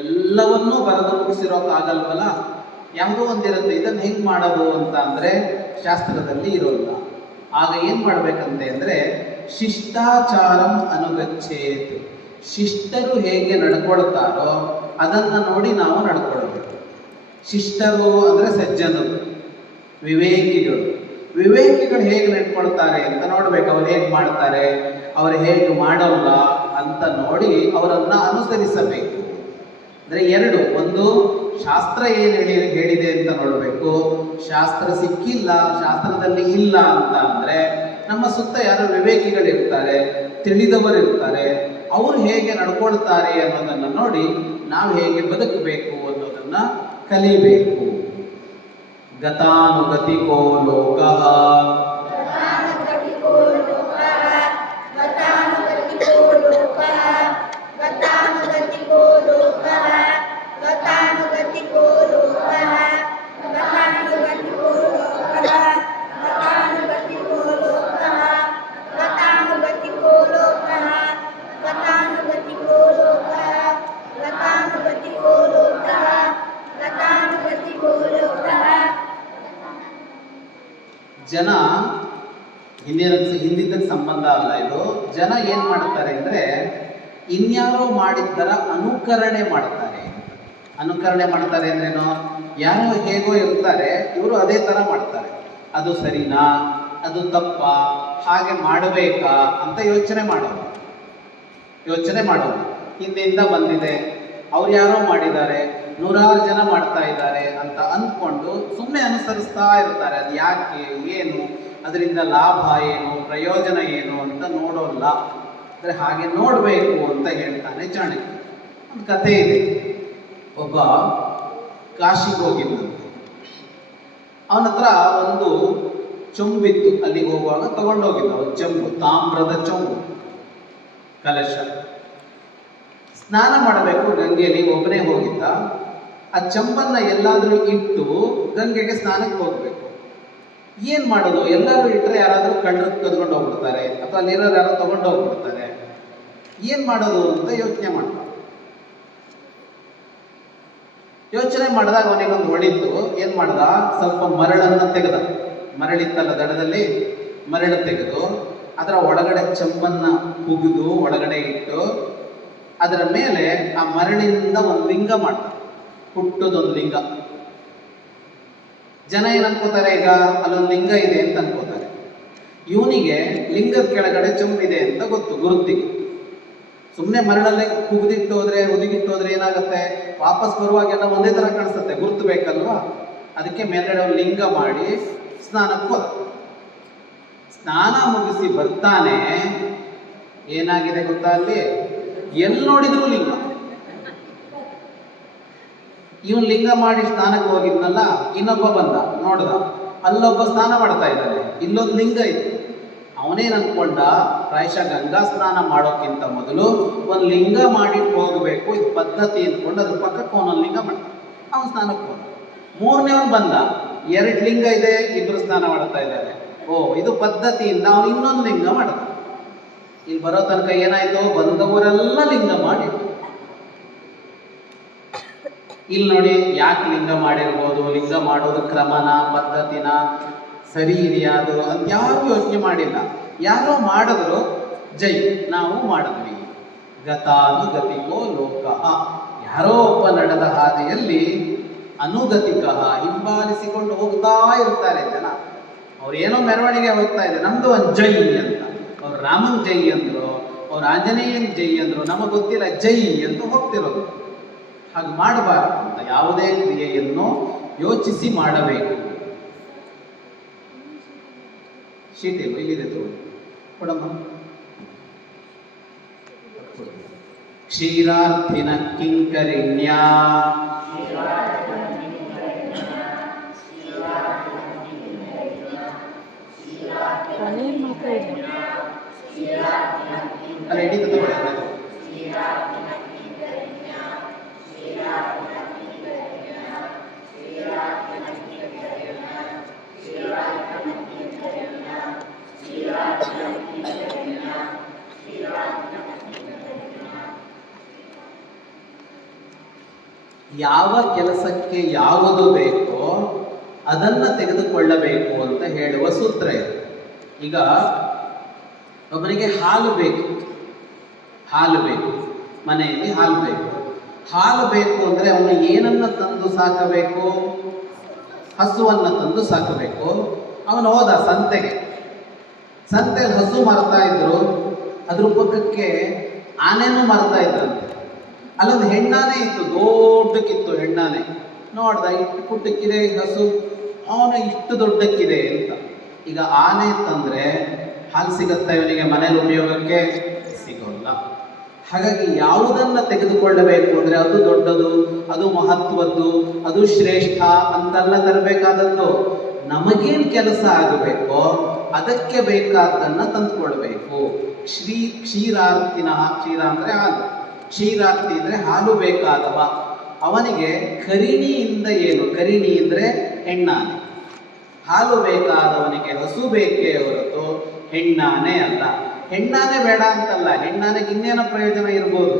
ಎಲ್ಲವನ್ನೂ ಬರೆದು ಮುಗಿಸಿರೋಕ್ಕಾಗಲ್ವಲ್ಲ, ಯಾವುದೋ ಒಂದಿರುತ್ತೆ ಇದನ್ನು ಹೆಂಗೆ ಮಾಡೋದು ಅಂತ ಅಂದರೆ ಶಾಸ್ತ್ರದಲ್ಲಿ ಇರೋಲ್ಲ. ಆಗ ಏನು ಮಾಡಬೇಕಂತೆ ಅಂದರೆ ಶಿಷ್ಟಾಚಾರಂ ಅನುಗಚ್ಚೇತ್. ಶಿಷ್ಟರು ಹೇಗೆ ನಡ್ಕೊಳ್ತಾರೋ ಅದನ್ನು ನೋಡಿ ನಾವು ನಡ್ಕೊಳ್ಬೇಕು. ಶಿಷ್ಟರು ಅಂದರೆ ಸಜ್ಜನರು, ವಿವೇಕಿಗಳು. ವಿವೇಕಿಗಳು ಹೇಗೆ ನಡ್ಕೊಳ್ತಾರೆ ಅಂತ ನೋಡ್ಬೇಕು. ಅವ್ರು ಹೇಗೆ ಮಾಡ್ತಾರೆ, ಅವ್ರು ಹೇಗೆ ಮಾಡೋಲ್ಲ ಅಂತ ನೋಡಿ ಅವರನ್ನ ಅನುಸರಿಸಬೇಕು. ಅಂದರೆ ಎರಡು, ಒಂದು ಶಾಸ್ತ್ರ ಏನು ಹೇಳಿದೆ ಅಂತ ನೋಡಬೇಕು. ಶಾಸ್ತ್ರ ಸಿಕ್ಕಿಲ್ಲ, ಶಾಸ್ತ್ರದಲ್ಲಿ ಇಲ್ಲ ಅಂತ ಅಂದರೆ ನಮ್ಮ ಸುತ್ತ ಯಾರು ವಿವೇಕಿಗಳಿರ್ತಾರೆ, ತಿಳಿದವರಿರ್ತಾರೆ, ಅವರು ಹೇಗೆ ನಡ್ಕೊಳ್ತಾರೆ ಅನ್ನೋದನ್ನು ನೋಡಿ ನಾವು ಹೇಗೆ ಬದುಕಬೇಕು ಅನ್ನೋದನ್ನ ಕಲಿಬೇಕು. ಗತಾನುಗತಿಕೋ ಲೋಕಃ ಜನ ಹಿಂದಿನ ಸಂಬಂಧ ಅಲ್ಲ ಇದು. ಜನ ಏನ್ ಮಾಡ್ತಾರೆ ಅಂದ್ರೆ ಇನ್ಯಾರೋ ಮಾಡಿದ್ದರ ಅನುಕರಣೆ ಮಾಡ್ತಾರೆ. ಅನುಕರಣೆ ಮಾಡ್ತಾರೆ ಅಂದ್ರೇನು, ಯಾರೋ ಹೇಗೋ ಇರ್ತಾರೆ, ಇವರು ಅದೇ ಥರ ಮಾಡ್ತಾರೆ. ಅದು ಸರಿನಾ, ಅದು ತಪ್ಪ, ಹಾಗೆ ಮಾಡಬೇಕಾ ಅಂತ ಯೋಚನೆ ಮಾಡೋದು. ಹಿಂದಿಂದ ಬಂದಿದೆ, ಅವ್ರು ಯಾರೋ ಮಾಡಿದ್ದಾರೆ, ನೂರಾರು ಜನ ಮಾಡ್ತಾ ಇದ್ದಾರೆ ಅಂತ ಅಂದ್ಕೊಂಡು ಸುಮ್ಮನೆ ಅನುಸರಿಸ್ತಾ ಇರ್ತಾರೆ. ಅದು ಯಾಕೆ, ಏನು, ಅದರಿಂದ ಲಾಭ ಏನು, ಪ್ರಯೋಜನ ಏನು ಅಂತ ನೋಡೋಲ್ಲ. ಅಂದರೆ ಹಾಗೆ ನೋಡಬೇಕು ಅಂತ ಹೇಳ್ತಾನೆ ಚಾಣಕ್ಯ. ಒಂದು ಕಥೆ ಇದೆ. ಒಬ್ಬ ಕಾಶಿಗೆ ಹೋಗಿದ್ದಂತೆ. ಅವನ ಹತ್ರ ಒಂದು ಚೊಂಬಿತ್ತು. ಅಲ್ಲಿಗೆ ಹೋಗುವಾಗ ತಗೊಂಡೋಗಿದ್ದ ಒಂದು ಚೆಂಬು, ತಾಮ್ರದ ಚೊಂಬು, ಕಲಶ. ಸ್ನಾನ ಮಾಡಬೇಕು ಗಂಗೆಯಲ್ಲಿ, ಒಬ್ಬನೇ ಹೋಗಿದ್ದ. ಆ ಚಂಬನ್ನ ಎಲ್ಲಾದ್ರೂ ಇಟ್ಟು ಗಂಗೆಗೆ ಸ್ನಾನಕ್ಕೆ ಹೋಗ್ಬೇಕು. ಏನ್ ಮಾಡೋದು, ಎಲ್ಲರೂ ಇಟ್ಟರೆ ಯಾರಾದ್ರೂ ಕಳ್ಳರು ಕದ್ಕೊಂಡು ಹೋಗ್ಬಿಡ್ತಾರೆ, ಅಥವಾ ಅಲ್ಲಿರೋರು ಯಾರೋ ತಗೊಂಡು ಹೋಗ್ಬಿಡ್ತಾರೆ. ಏನ್ ಮಾಡೋದು ಅಂತ ಯೋಚನೆ ಮಾಡಿದಾಗ ಅವನಿಗೊಂದು ಹೊಳಿತು. ಏನ್ ಮಾಡ್ದ, ಸ್ವಲ್ಪ ಮರಳನ್ನ ತೆಗೆದ. ಮರಳಿತ್ತಲ್ಲ ದಡದಲ್ಲಿ, ಮರಳು ತೆಗೆದು ಅದರ ಒಳಗಡೆ ಚಂಬನ್ನ ಹುಗಿದು ಒಳಗಡೆ ಇಟ್ಟು ಅದರ ಮೇಲೆ ಆ ಮರಳಿನಿಂದ ಒಂದು ಲಿಂಗ ಮಾಡ್ದ, ಹುಟ್ಟದೊಂದು ಲಿಂಗ. ಜನ ಏನ್ ಅನ್ಕೋತಾರೆ, ಈಗ ಅಲ್ಲೊಂದು ಲಿಂಗ ಇದೆ ಅಂತ ಅನ್ಕೋತಾರೆ. ಇವನಿಗೆ ಲಿಂಗದ ಕೆಳಗಡೆ ಚೊಂಬಿದೆ ಅಂತ ಗೊತ್ತು, ಗುರುತಿಗೆ. ಸುಮ್ಮನೆ ಮರಳಲ್ಲೇ ಹುದುಗಿಟ್ಟೋದ್ರೆ ಏನಾಗುತ್ತೆ, ವಾಪಸ್ ಬರುವಾಗೆಲ್ಲ ಒಂದೇ ತರ ಕಾಣಿಸುತ್ತೆ, ಗುರುತು ಬೇಕಲ್ವಾ. ಅದಕ್ಕೆ ಮೇಲ್ಗಡೆ ಒಂದು ಲಿಂಗ ಮಾಡಿ ಸ್ನಾನಕ್ಕೆ ಹೋದ. ಸ್ನಾನ ಮುಗಿಸಿ ಬರ್ತಾನೆ, ಏನಾಗಿದೆ ಗೊತ್ತಾ, ಅಲ್ಲಿ ಎಲ್ಲಿ ನೋಡಿದ್ರು ಲಿಂಗ. ಇವನ್ ಲಿಂಗ ಮಾಡಿ ಸ್ನಾನಕ್ಕೆ ಹೋಗಿದ್ನಲ್ಲ, ಇನ್ನೊಬ್ಬ ಬಂದ, ನೋಡ್ದ, ಅಲ್ಲೊಬ್ಬ ಸ್ನಾನ ಮಾಡ್ತಾ ಇದ್ದಾನೆ, ಇಲ್ಲೊಂದು ಲಿಂಗ ಇದೆ. ಅವನೇನ್ ಅನ್ಕೊಂಡ, ಪ್ರಾಯಶಃ ಗಂಗಾ ಸ್ನಾನ ಮಾಡೋಕ್ಕಿಂತ ಮೊದಲು ಒಂದು ಲಿಂಗ ಮಾಡಿ ಹೋಗಬೇಕು, ಇದು ಪದ್ಧತಿ ಅಂದ್ಕೊಂಡು ಅದ್ರ ಪಕ್ಕಕ್ಕೆ ಅವನೊಂದು ಲಿಂಗ ಮಾಡ್ದ. ಅವನು ಸ್ನಾನಕ್ಕೆ ಹೋದ. ಮೂರನೇವನ್ ಬಂದ, 2 ಲಿಂಗ ಇದೆ, ಇಬ್ರು ಸ್ನಾನ ಮಾಡ್ತಾ ಇದ್ದಾರೆ. ಓ, ಇದು ಪದ್ಧತಿಯಿಂದ ಅವನು ಇನ್ನೊಂದು ಲಿಂಗ ಮಾಡ್ದ. ಇಲ್ಲಿ ಬರೋ ತನಕ ಏನಾಯ್ತು, ಬಂದವರೆಲ್ಲ ಲಿಂಗ ಮಾಡಿದ್ರು. ಇಲ್ಲಿ ನೋಡಿ, ಯಾಕೆ ಲಿಂಗ ಮಾಡಿರ್ಬೋದು, ಲಿಂಗ ಮಾಡೋದು ಕ್ರಮನ, ಪದ್ಧತಿನ, ಸರಿ ಇದೆಯಾ ಅದು ಅಂತ ಯಾರು ಯೋಚನೆ ಮಾಡಿಲ್ಲ. ಯಾರೋ ಮಾಡಿದ್ರು, ಜೈ, ನಾವು ಮಾಡಿದ್ವಿ. ಗತಾನುಗತಿಕೋ ಲೋಕ. ಯಾರೋ ಒಬ್ಬ ನಡೆದ ಹಾದಿಯಲ್ಲಿ ಅನುಗತಿಕ, ಹಿಂಬಾಲಿಸಿಕೊಂಡು ಹೋಗ್ತಾ ಇರ್ತಾರೆ ಜನ. ಅವ್ರೇನೋ ಮೆರವಣಿಗೆ ಹೋಗ್ತಾ ಇದೆ, ನಮ್ದು ಒಂದು ಜೈ ಅಂತ. ಅವ್ರು ರಾಮನ್ ಜೈ ಅಂದ್ರು, ಅವ್ರು ಆಂಜನೇಯನ್ ಜೈ ಅಂದ್ರು, ನಮಗೆ ಗೊತ್ತಿಲ್ಲ, ಜೈ ಅಂತ ಹೋಗ್ತಿರೋದು. ಹಾಗೆ ಮಾಡಬಾರದು ಅಂತ ಯಾವುದೇ ಕ್ರಿಯೆಯನ್ನು ಯೋಚಿಸಿ ಮಾಡಬೇಕು. ಶೀಟಿಲ್ವ, ಇಲ್ಲಿದೆ ತೋಡಿ ಕೊಡಮ್ಮ. ಕ್ಷೀರಾರ್ಥಿನ ಕಿಂಕರಿಣ್ಯ ಅಲ್ಲ, ಇಡೀ ತಗೊಳ್ಳಿ. ಯಾವ ಕೆಲಸಕ್ಕೆ ಯಾವುದು ಬೇಕೋ ಅದನ್ನ ತೆಗೆದುಕೊಳ್ಳಬೇಕು ಅಂತ ಹೇಳುವ ಸೂತ್ರ ಇದೆ. ಈಗ ಒಬ್ಬನಿಗೆ ಹಾಲು ಬೇಕು, ಮನೆಯಲ್ಲಿ ಹಾಲು ಬೇಕು ಅಂದ್ರೆ ಅವನು ಏನನ್ನ ತಂದು ಸಾಕಬೇಕು, ಹಸುವನ್ನ ತಂದು ಸಾಕಬೇಕು. ಅವನು ಹೋದ ಸಂತೆಗೆ ಹಸು ಮಾರ್ತಾ ಇದ್ರು, ಅದ್ರ ಪಕ್ಕಕ್ಕೆ ಆನೆನೂ ಮಾರ್ತಾ ಇದ್ರಂತೆ. ಅಲ್ಲೊಂದು ಹೆಣ್ಣಾನೆ ಇತ್ತು, ದೊಡ್ಡಕ್ಕಿತ್ತು ಹೆಣ್ಣಾನೆ. ನೋಡ್ದ, ಇಷ್ಟು ಪುಟ್ಟಕ್ಕಿದೆ ಹಸು, ಅವನ ಇಷ್ಟು ದೊಡ್ಡಕ್ಕಿದೆ ಅಂತ. ಈಗ ಆನೆ ತಂದ್ರೆ ಹಾಲು ಸಿಗತ್ತಾ ಇವನಿಗೆ ಮನೇಲಿ ಉಪಯೋಗಕ್ಕೆ? ಸಿಗೋಲ್ಲ. ಹಾಗಾಗಿ ಯಾವುದನ್ನ ತೆಗೆದುಕೊಳ್ಳಬೇಕು ಅಂದ್ರೆ ಅದು ದೊಡ್ಡದು, ಅದು ಮಹತ್ವದ್ದು, ಅದು ಶ್ರೇಷ್ಠ ಅಂತೆಲ್ಲ ತರಬೇಕಾದದ್ದು. ನಮಗೇನು ಕೆಲಸ ಆಗಬೇಕೋ ಅದಕ್ಕೆ ಬೇಕಾದ್ದನ್ನ ತಂದುಕೊಳ್ಬೇಕು. ಕ್ಷೀರಾರ್ಥಿನ, ಕ್ಷೀರ ಅಂದ್ರೆ ಹಾಲು, ಕ್ಷೀರಾರ್ಥಿ ಅಂದ್ರೆ ಹಾಲು ಬೇಕಾದವ. ಅವನಿಗೆ ಕರಿಣಿಯಿಂದ ಏನು, ಕರಿಣಿ ಅಂದ್ರೆ ಹೆಣ್ಣಾನೆ. ಹಾಲು ಬೇಕಾದವನಿಗೆ ಹಸು ಬೇಕೇ ಹೊರತು ಹೆಣ್ಣಾನೆ ಅಲ್ಲ. ಹೆಣ್ಣಾನೆ ಬೇಡ ಅಂತಲ್ಲ, ಹೆಣ್ಣಾನೆಗೆ ಇನ್ನೇನೋ ಪ್ರಯೋಜನ ಇರ್ಬೋದು.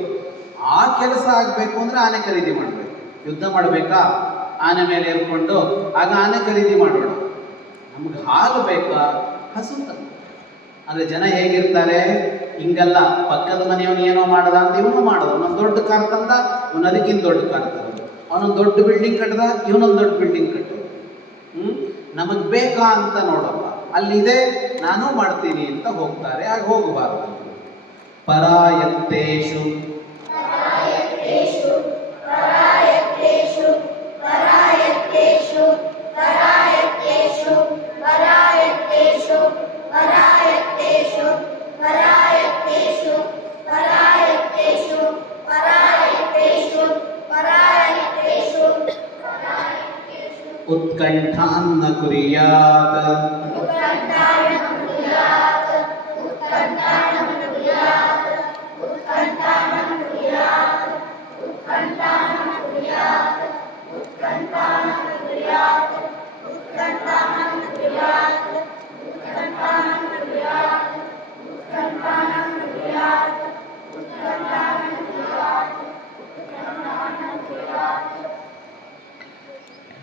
ಆ ಕೆಲಸ ಆಗಬೇಕು ಅಂದ್ರೆ ಆನೆ ಖರೀದಿ ಮಾಡಬೇಕು. ಯುದ್ಧ ಮಾಡಬೇಕಾ, ಆನೆ ಮೇಲೆ ಏರ್ಕೊಂಡು, ಆಗ ಆನೆ ಖರೀದಿ ಮಾಡೋಣ. ನಮ್ಗೆ ಹಾಲು ಬೇಕಾ, ಹಸು ತಂದು. ಅಂದ್ರೆ ಜನ ಹೇಗಿರ್ತಾರೆ, ಹಿಂಗಲ್ಲ, ಪಕ್ಕದ ಮನೆಯವನು ಏನೋ ಮಾಡದ ಅಂತ ಇವನು ಮಾಡೋದು. ನಮ್ಮ ದೊಡ್ಡ ಕಾರ್ ತಂದ, ಇವನು ಅದಕ್ಕಿಂತ ದೊಡ್ಡ ಕಾರ್ ತರೋದು. ಅವನೊಂದು ದೊಡ್ಡ ಬಿಲ್ಡಿಂಗ್ ಕಟ್ಟದ, ಇವನೊಂದು ದೊಡ್ಡ ಬಿಲ್ಡಿಂಗ್ ಕಟ್ಟೋದು. ನಮಗೆ ಬೇಕಾ ಅಂತ ನೋಡಲ್ಲ, ಅಲ್ಲಿದೆ ನಾನು ಮಾಡ್ತೀನಿ ಅಂತ ಹೋಗ್ತಾರೆ. ಆಗ ಹೋಗಬಾರದು. ಪರಾಯತ್ತೇಷು ಉತ್ಕಂಠಾನ್ನ ಕುರ್ಯಾತ್.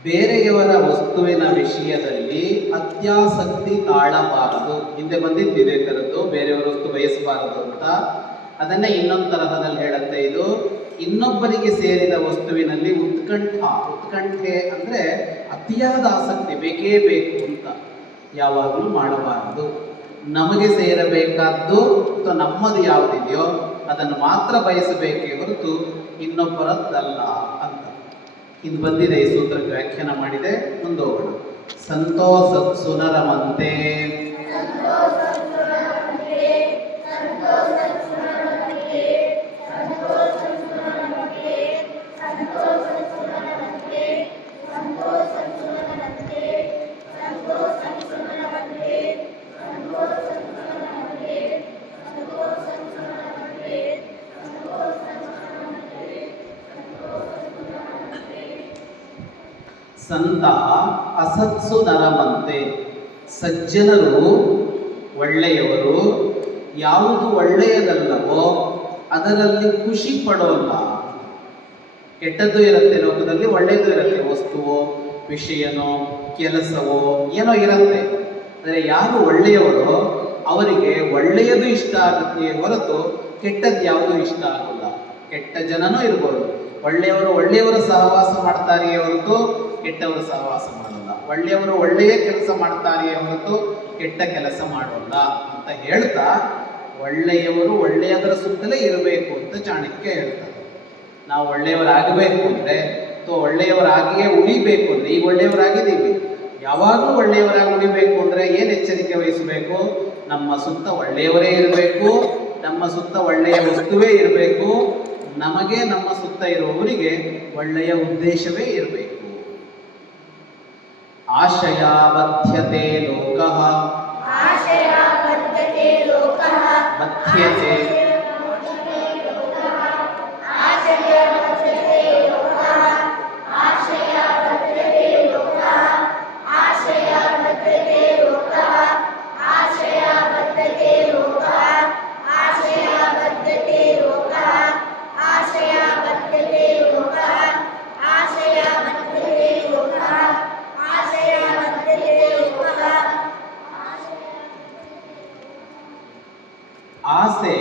ಬೇರೆಯವರ ವಸ್ತುವಿನ ವಿಷಯದಲ್ಲಿ ಅತ್ಯಾಸಕ್ತಿ ತಾಳಬಾರದು. ಹಿಂದೆ ಬಂದಿದ್ದು ಇದೇ ಥರದ್ದು, ಬೇರೆಯವರ ವಸ್ತು ಬಯಸಬಾರದು ಅಂತ. ಅದನ್ನ ಇನ್ನೊಂದು ತರಹದಲ್ಲಿ ಹೇಳುತ್ತೆ ಇದು. ಇನ್ನೊಬ್ಬರಿಗೆ ಸೇರಿದ ವಸ್ತುವಿನಲ್ಲಿ ಉತ್ಕಂಠೆ ಅಂದ್ರೆ ಅತಿಯಾದ ಆಸಕ್ತಿ, ಬೇಕೇ ಬೇಕು ಅಂತ ಯಾವಾಗಲೂ ಮಾಡಬಾರದು. ನಮಗೆ ಸೇರಬೇಕಾದ್ದು ಅಥವಾ ನಮ್ಮದು ಯಾವುದಿದೆಯೋ ಅದನ್ನು ಮಾತ್ರ ಬಯಸಬೇಕೇ ಹೊರತು ಇನ್ನೊಬ್ಬರದ್ದಲ್ಲ ಅಂತ. ಇದು ಬಂದಿದೆ, ಈ ಸೂತ್ರಕ್ಕೆ ವ್ಯಾಖ್ಯಾನ ಮಾಡಿದೆ. ಮುಂದೋಗೋಣ. ಸಂತೋಷತ್ಸು ನರಮಂತೆ. ಸಂತ ಅಸತ್ಸು ನರಮಂತೆ. ಸಜ್ಜನರು ಒಳ್ಳೆಯವರು, ಯಾವುದು ಒಳ್ಳೆಯದಲ್ಲವೋ ಅದರಲ್ಲಿ ಖುಷಿ ಪಡೋಲ್ಲ. ಕೆಟ್ಟದ್ದು ಇರುತ್ತೆ ಲೋಕದಲ್ಲಿ, ಒಳ್ಳೆಯದು ಇರುತ್ತೆ. ವಸ್ತುವೋ, ವಿಷಯನೋ, ಕೆಲಸವೋ ಏನೋ ಇರುತ್ತೆ. ಅಂದರೆ ಯಾರು ಒಳ್ಳೆಯವರೋ ಅವರಿಗೆ ಒಳ್ಳೆಯದು ಇಷ್ಟ ಆಗುತ್ತೆ ಹೊರತು ಕೆಟ್ಟದ್ದು ಯಾವುದೂ ಇಷ್ಟ ಆಗೋಲ್ಲ. ಕೆಟ್ಟ ಜನನೂ ಇರ್ಬೋದು, ಒಳ್ಳೆಯವರ ಸಹವಾಸ ಮಾಡ್ತಾರೆಯೇ ಹೊರತು ಕೆಟ್ಟವರು ಸಹವಾಸ ಮಾಡೋಲ್ಲ. ಒಳ್ಳೆಯವರು ಒಳ್ಳೆಯ ಕೆಲಸ ಮಾಡ್ತಾರೆಯೇ ಹೊರತು ಕೆಟ್ಟ ಕೆಲಸ ಮಾಡೋಲ್ಲ ಅಂತ ಹೇಳ್ತಾ, ಒಳ್ಳೆಯವರು ಒಳ್ಳೆಯದರ ಸುತ್ತಲೇ ಇರಬೇಕು ಅಂತ ಚಾಣಕ್ಯ ಹೇಳ್ತಾರೆ. ನಾವು ಒಳ್ಳೆಯವರಾಗಬೇಕು ಅಂದರೆ ಅಥವಾ ಒಳ್ಳೆಯವರಾಗಿಯೇ ಉಳಿಬೇಕು ಅಂದರೆ, ಈಗ ಒಳ್ಳೆಯವರಾಗಿದ್ದೀವಿ, ಯಾವಾಗಲೂ ಒಳ್ಳೆಯವರಾಗಿ ಉಳಿಬೇಕು ಅಂದರೆ ಏನು ಎಚ್ಚರಿಕೆ ವಹಿಸಬೇಕು? ನಮ್ಮ ಸುತ್ತ ಒಳ್ಳೆಯವರೇ ಇರಬೇಕು, ನಮ್ಮ ಸುತ್ತ ಒಳ್ಳೆಯ ವಸ್ತುವೇ ಇರಬೇಕು, ನಮಗೆ ನಮ್ಮ ಸುತ್ತ ಇರುವವರಿಗೆ ಒಳ್ಳೆಯ ಉದ್ದೇಶವೇ ಇರಬೇಕು. ಆಶಯಾಬದ್ಧ್ಯತೆ ಲೋಕಃ ಬದ್ಧ್ಯತೆ ಆಸೆ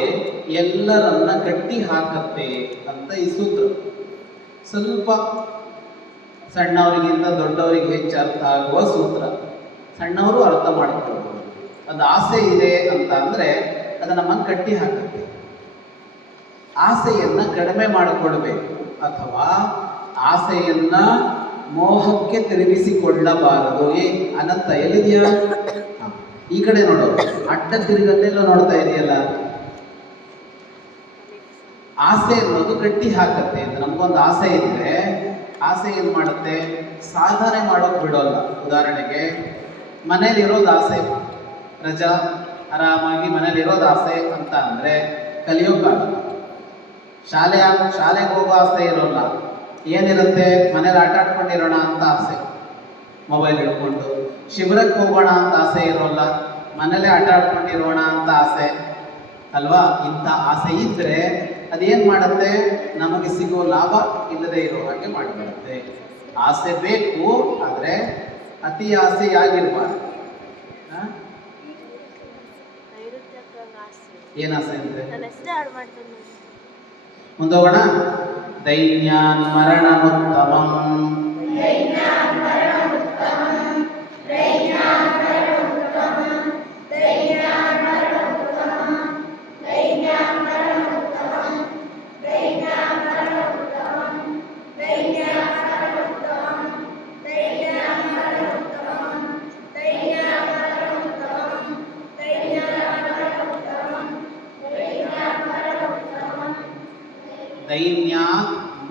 ಎಲ್ಲರನ್ನ ಕಟ್ಟಿ ಹಾಕತ್ತೆ ಅಂತ ಈ ಸೂತ್ರ. ಸ್ವಲ್ಪ ಸಣ್ಣವರಿಗಿಂತ ದೊಡ್ಡವರಿಗೆ ಹೆಚ್ಚು ಅರ್ಥ ಆಗುವ ಸೂತ್ರ. ಸಣ್ಣವರು ಅರ್ಥ ಮಾಡಿಕೊಳ್ಬೋದು. ಅದು ಆಸೆ ಇದೆ ಅಂತ ಅಂದರೆ ಅದು ನಮ್ಮನ್ನು ಕಟ್ಟಿ ಹಾಕತ್ತೆ. ಆಸೆಯನ್ನು ಕಡಿಮೆ ಮಾಡಿಕೊಳ್ಬೇಕು, ಅಥವಾ ಆಸೆಯನ್ನ ಮೋಹಕ್ಕೆ ತಿರುಗಿಸಿಕೊಳ್ಳಬಾರದು. ಅನಂತ ಎಲ್ಲಿದೆಯಾ? ಈ ಕಡೆ ನೋಡು, ಅಡ್ಡ ತಿರುಗಲ್ಲೆಲ್ಲ ನೋಡ್ತಾ ಇದೆಯಲ್ಲ. ಆಸೆ ಅನ್ನೋದು ಗಟ್ಟಿ ಹಾಕತ್ತೆ ಅಂತ. ನಮಗೊಂದು ಆಸೆ ಇದ್ರೆ ಆಸೆ ಏನು ಮಾಡುತ್ತೆ? ಸಾಧನೆ ಮಾಡೋಕೆ ಬಿಡೋಲ್ಲ. ಉದಾಹರಣೆಗೆ ಮನೇಲಿರೋದು ಆಸೆ, ರಜಾ ಆರಾಮಾಗಿ ಮನೇಲಿರೋದು ಆಸೆ ಅಂತ ಅಂದರೆ ಕಲಿಯೋಕ್ಕಾಗಲ್ಲ. ಶಾಲೆಗೆ ಹೋಗೋ ಆಸೆ ಇರೋಲ್ಲ. ಏನಿರುತ್ತೆ? ಮನೇಲಿ ಆಟ ಆಡ್ಕೊಂಡಿರೋಣ ಅಂತ ಆಸೆ, ಮೊಬೈಲ್ ಹಿಡ್ಕೊಂಡು. ಶಿಬಿರಕ್ಕೆ ಹೋಗೋಣ ಅಂತ ಆಸೆ ಇರೋಲ್ಲ, ಮನೇಲೆ ಆಟ ಆಡ್ಕೊಂಡಿರೋಣ ಅಂತ ಆಸೆ ಅಲ್ವಾ? ಇಂಥ ಆಸೆ ಇದ್ದರೆ ಅದೇನು ಮಾಡುತ್ತೆ? ನಮಗೆ ಸಿಗೋ ಲಾಭ ಇಲ್ಲದೆ ಇರೋ ಹಾಗೆ ಮಾಡಿಬಿಡುತ್ತೆ. ಆಸೆ ಬೇಕು, ಆದರೆ ಅತಿ ಆಸೆಯಾಗಿರ್ಬಾರ್ದು. ಏನು ಆಸೆ ಅಂದರೆ ಮುಂದೋಗೋಣ. ದೈನ್ಯಾನ್ ಮರಣಮುತ್ತಮಂ. ದೈನ್ಯಾತ್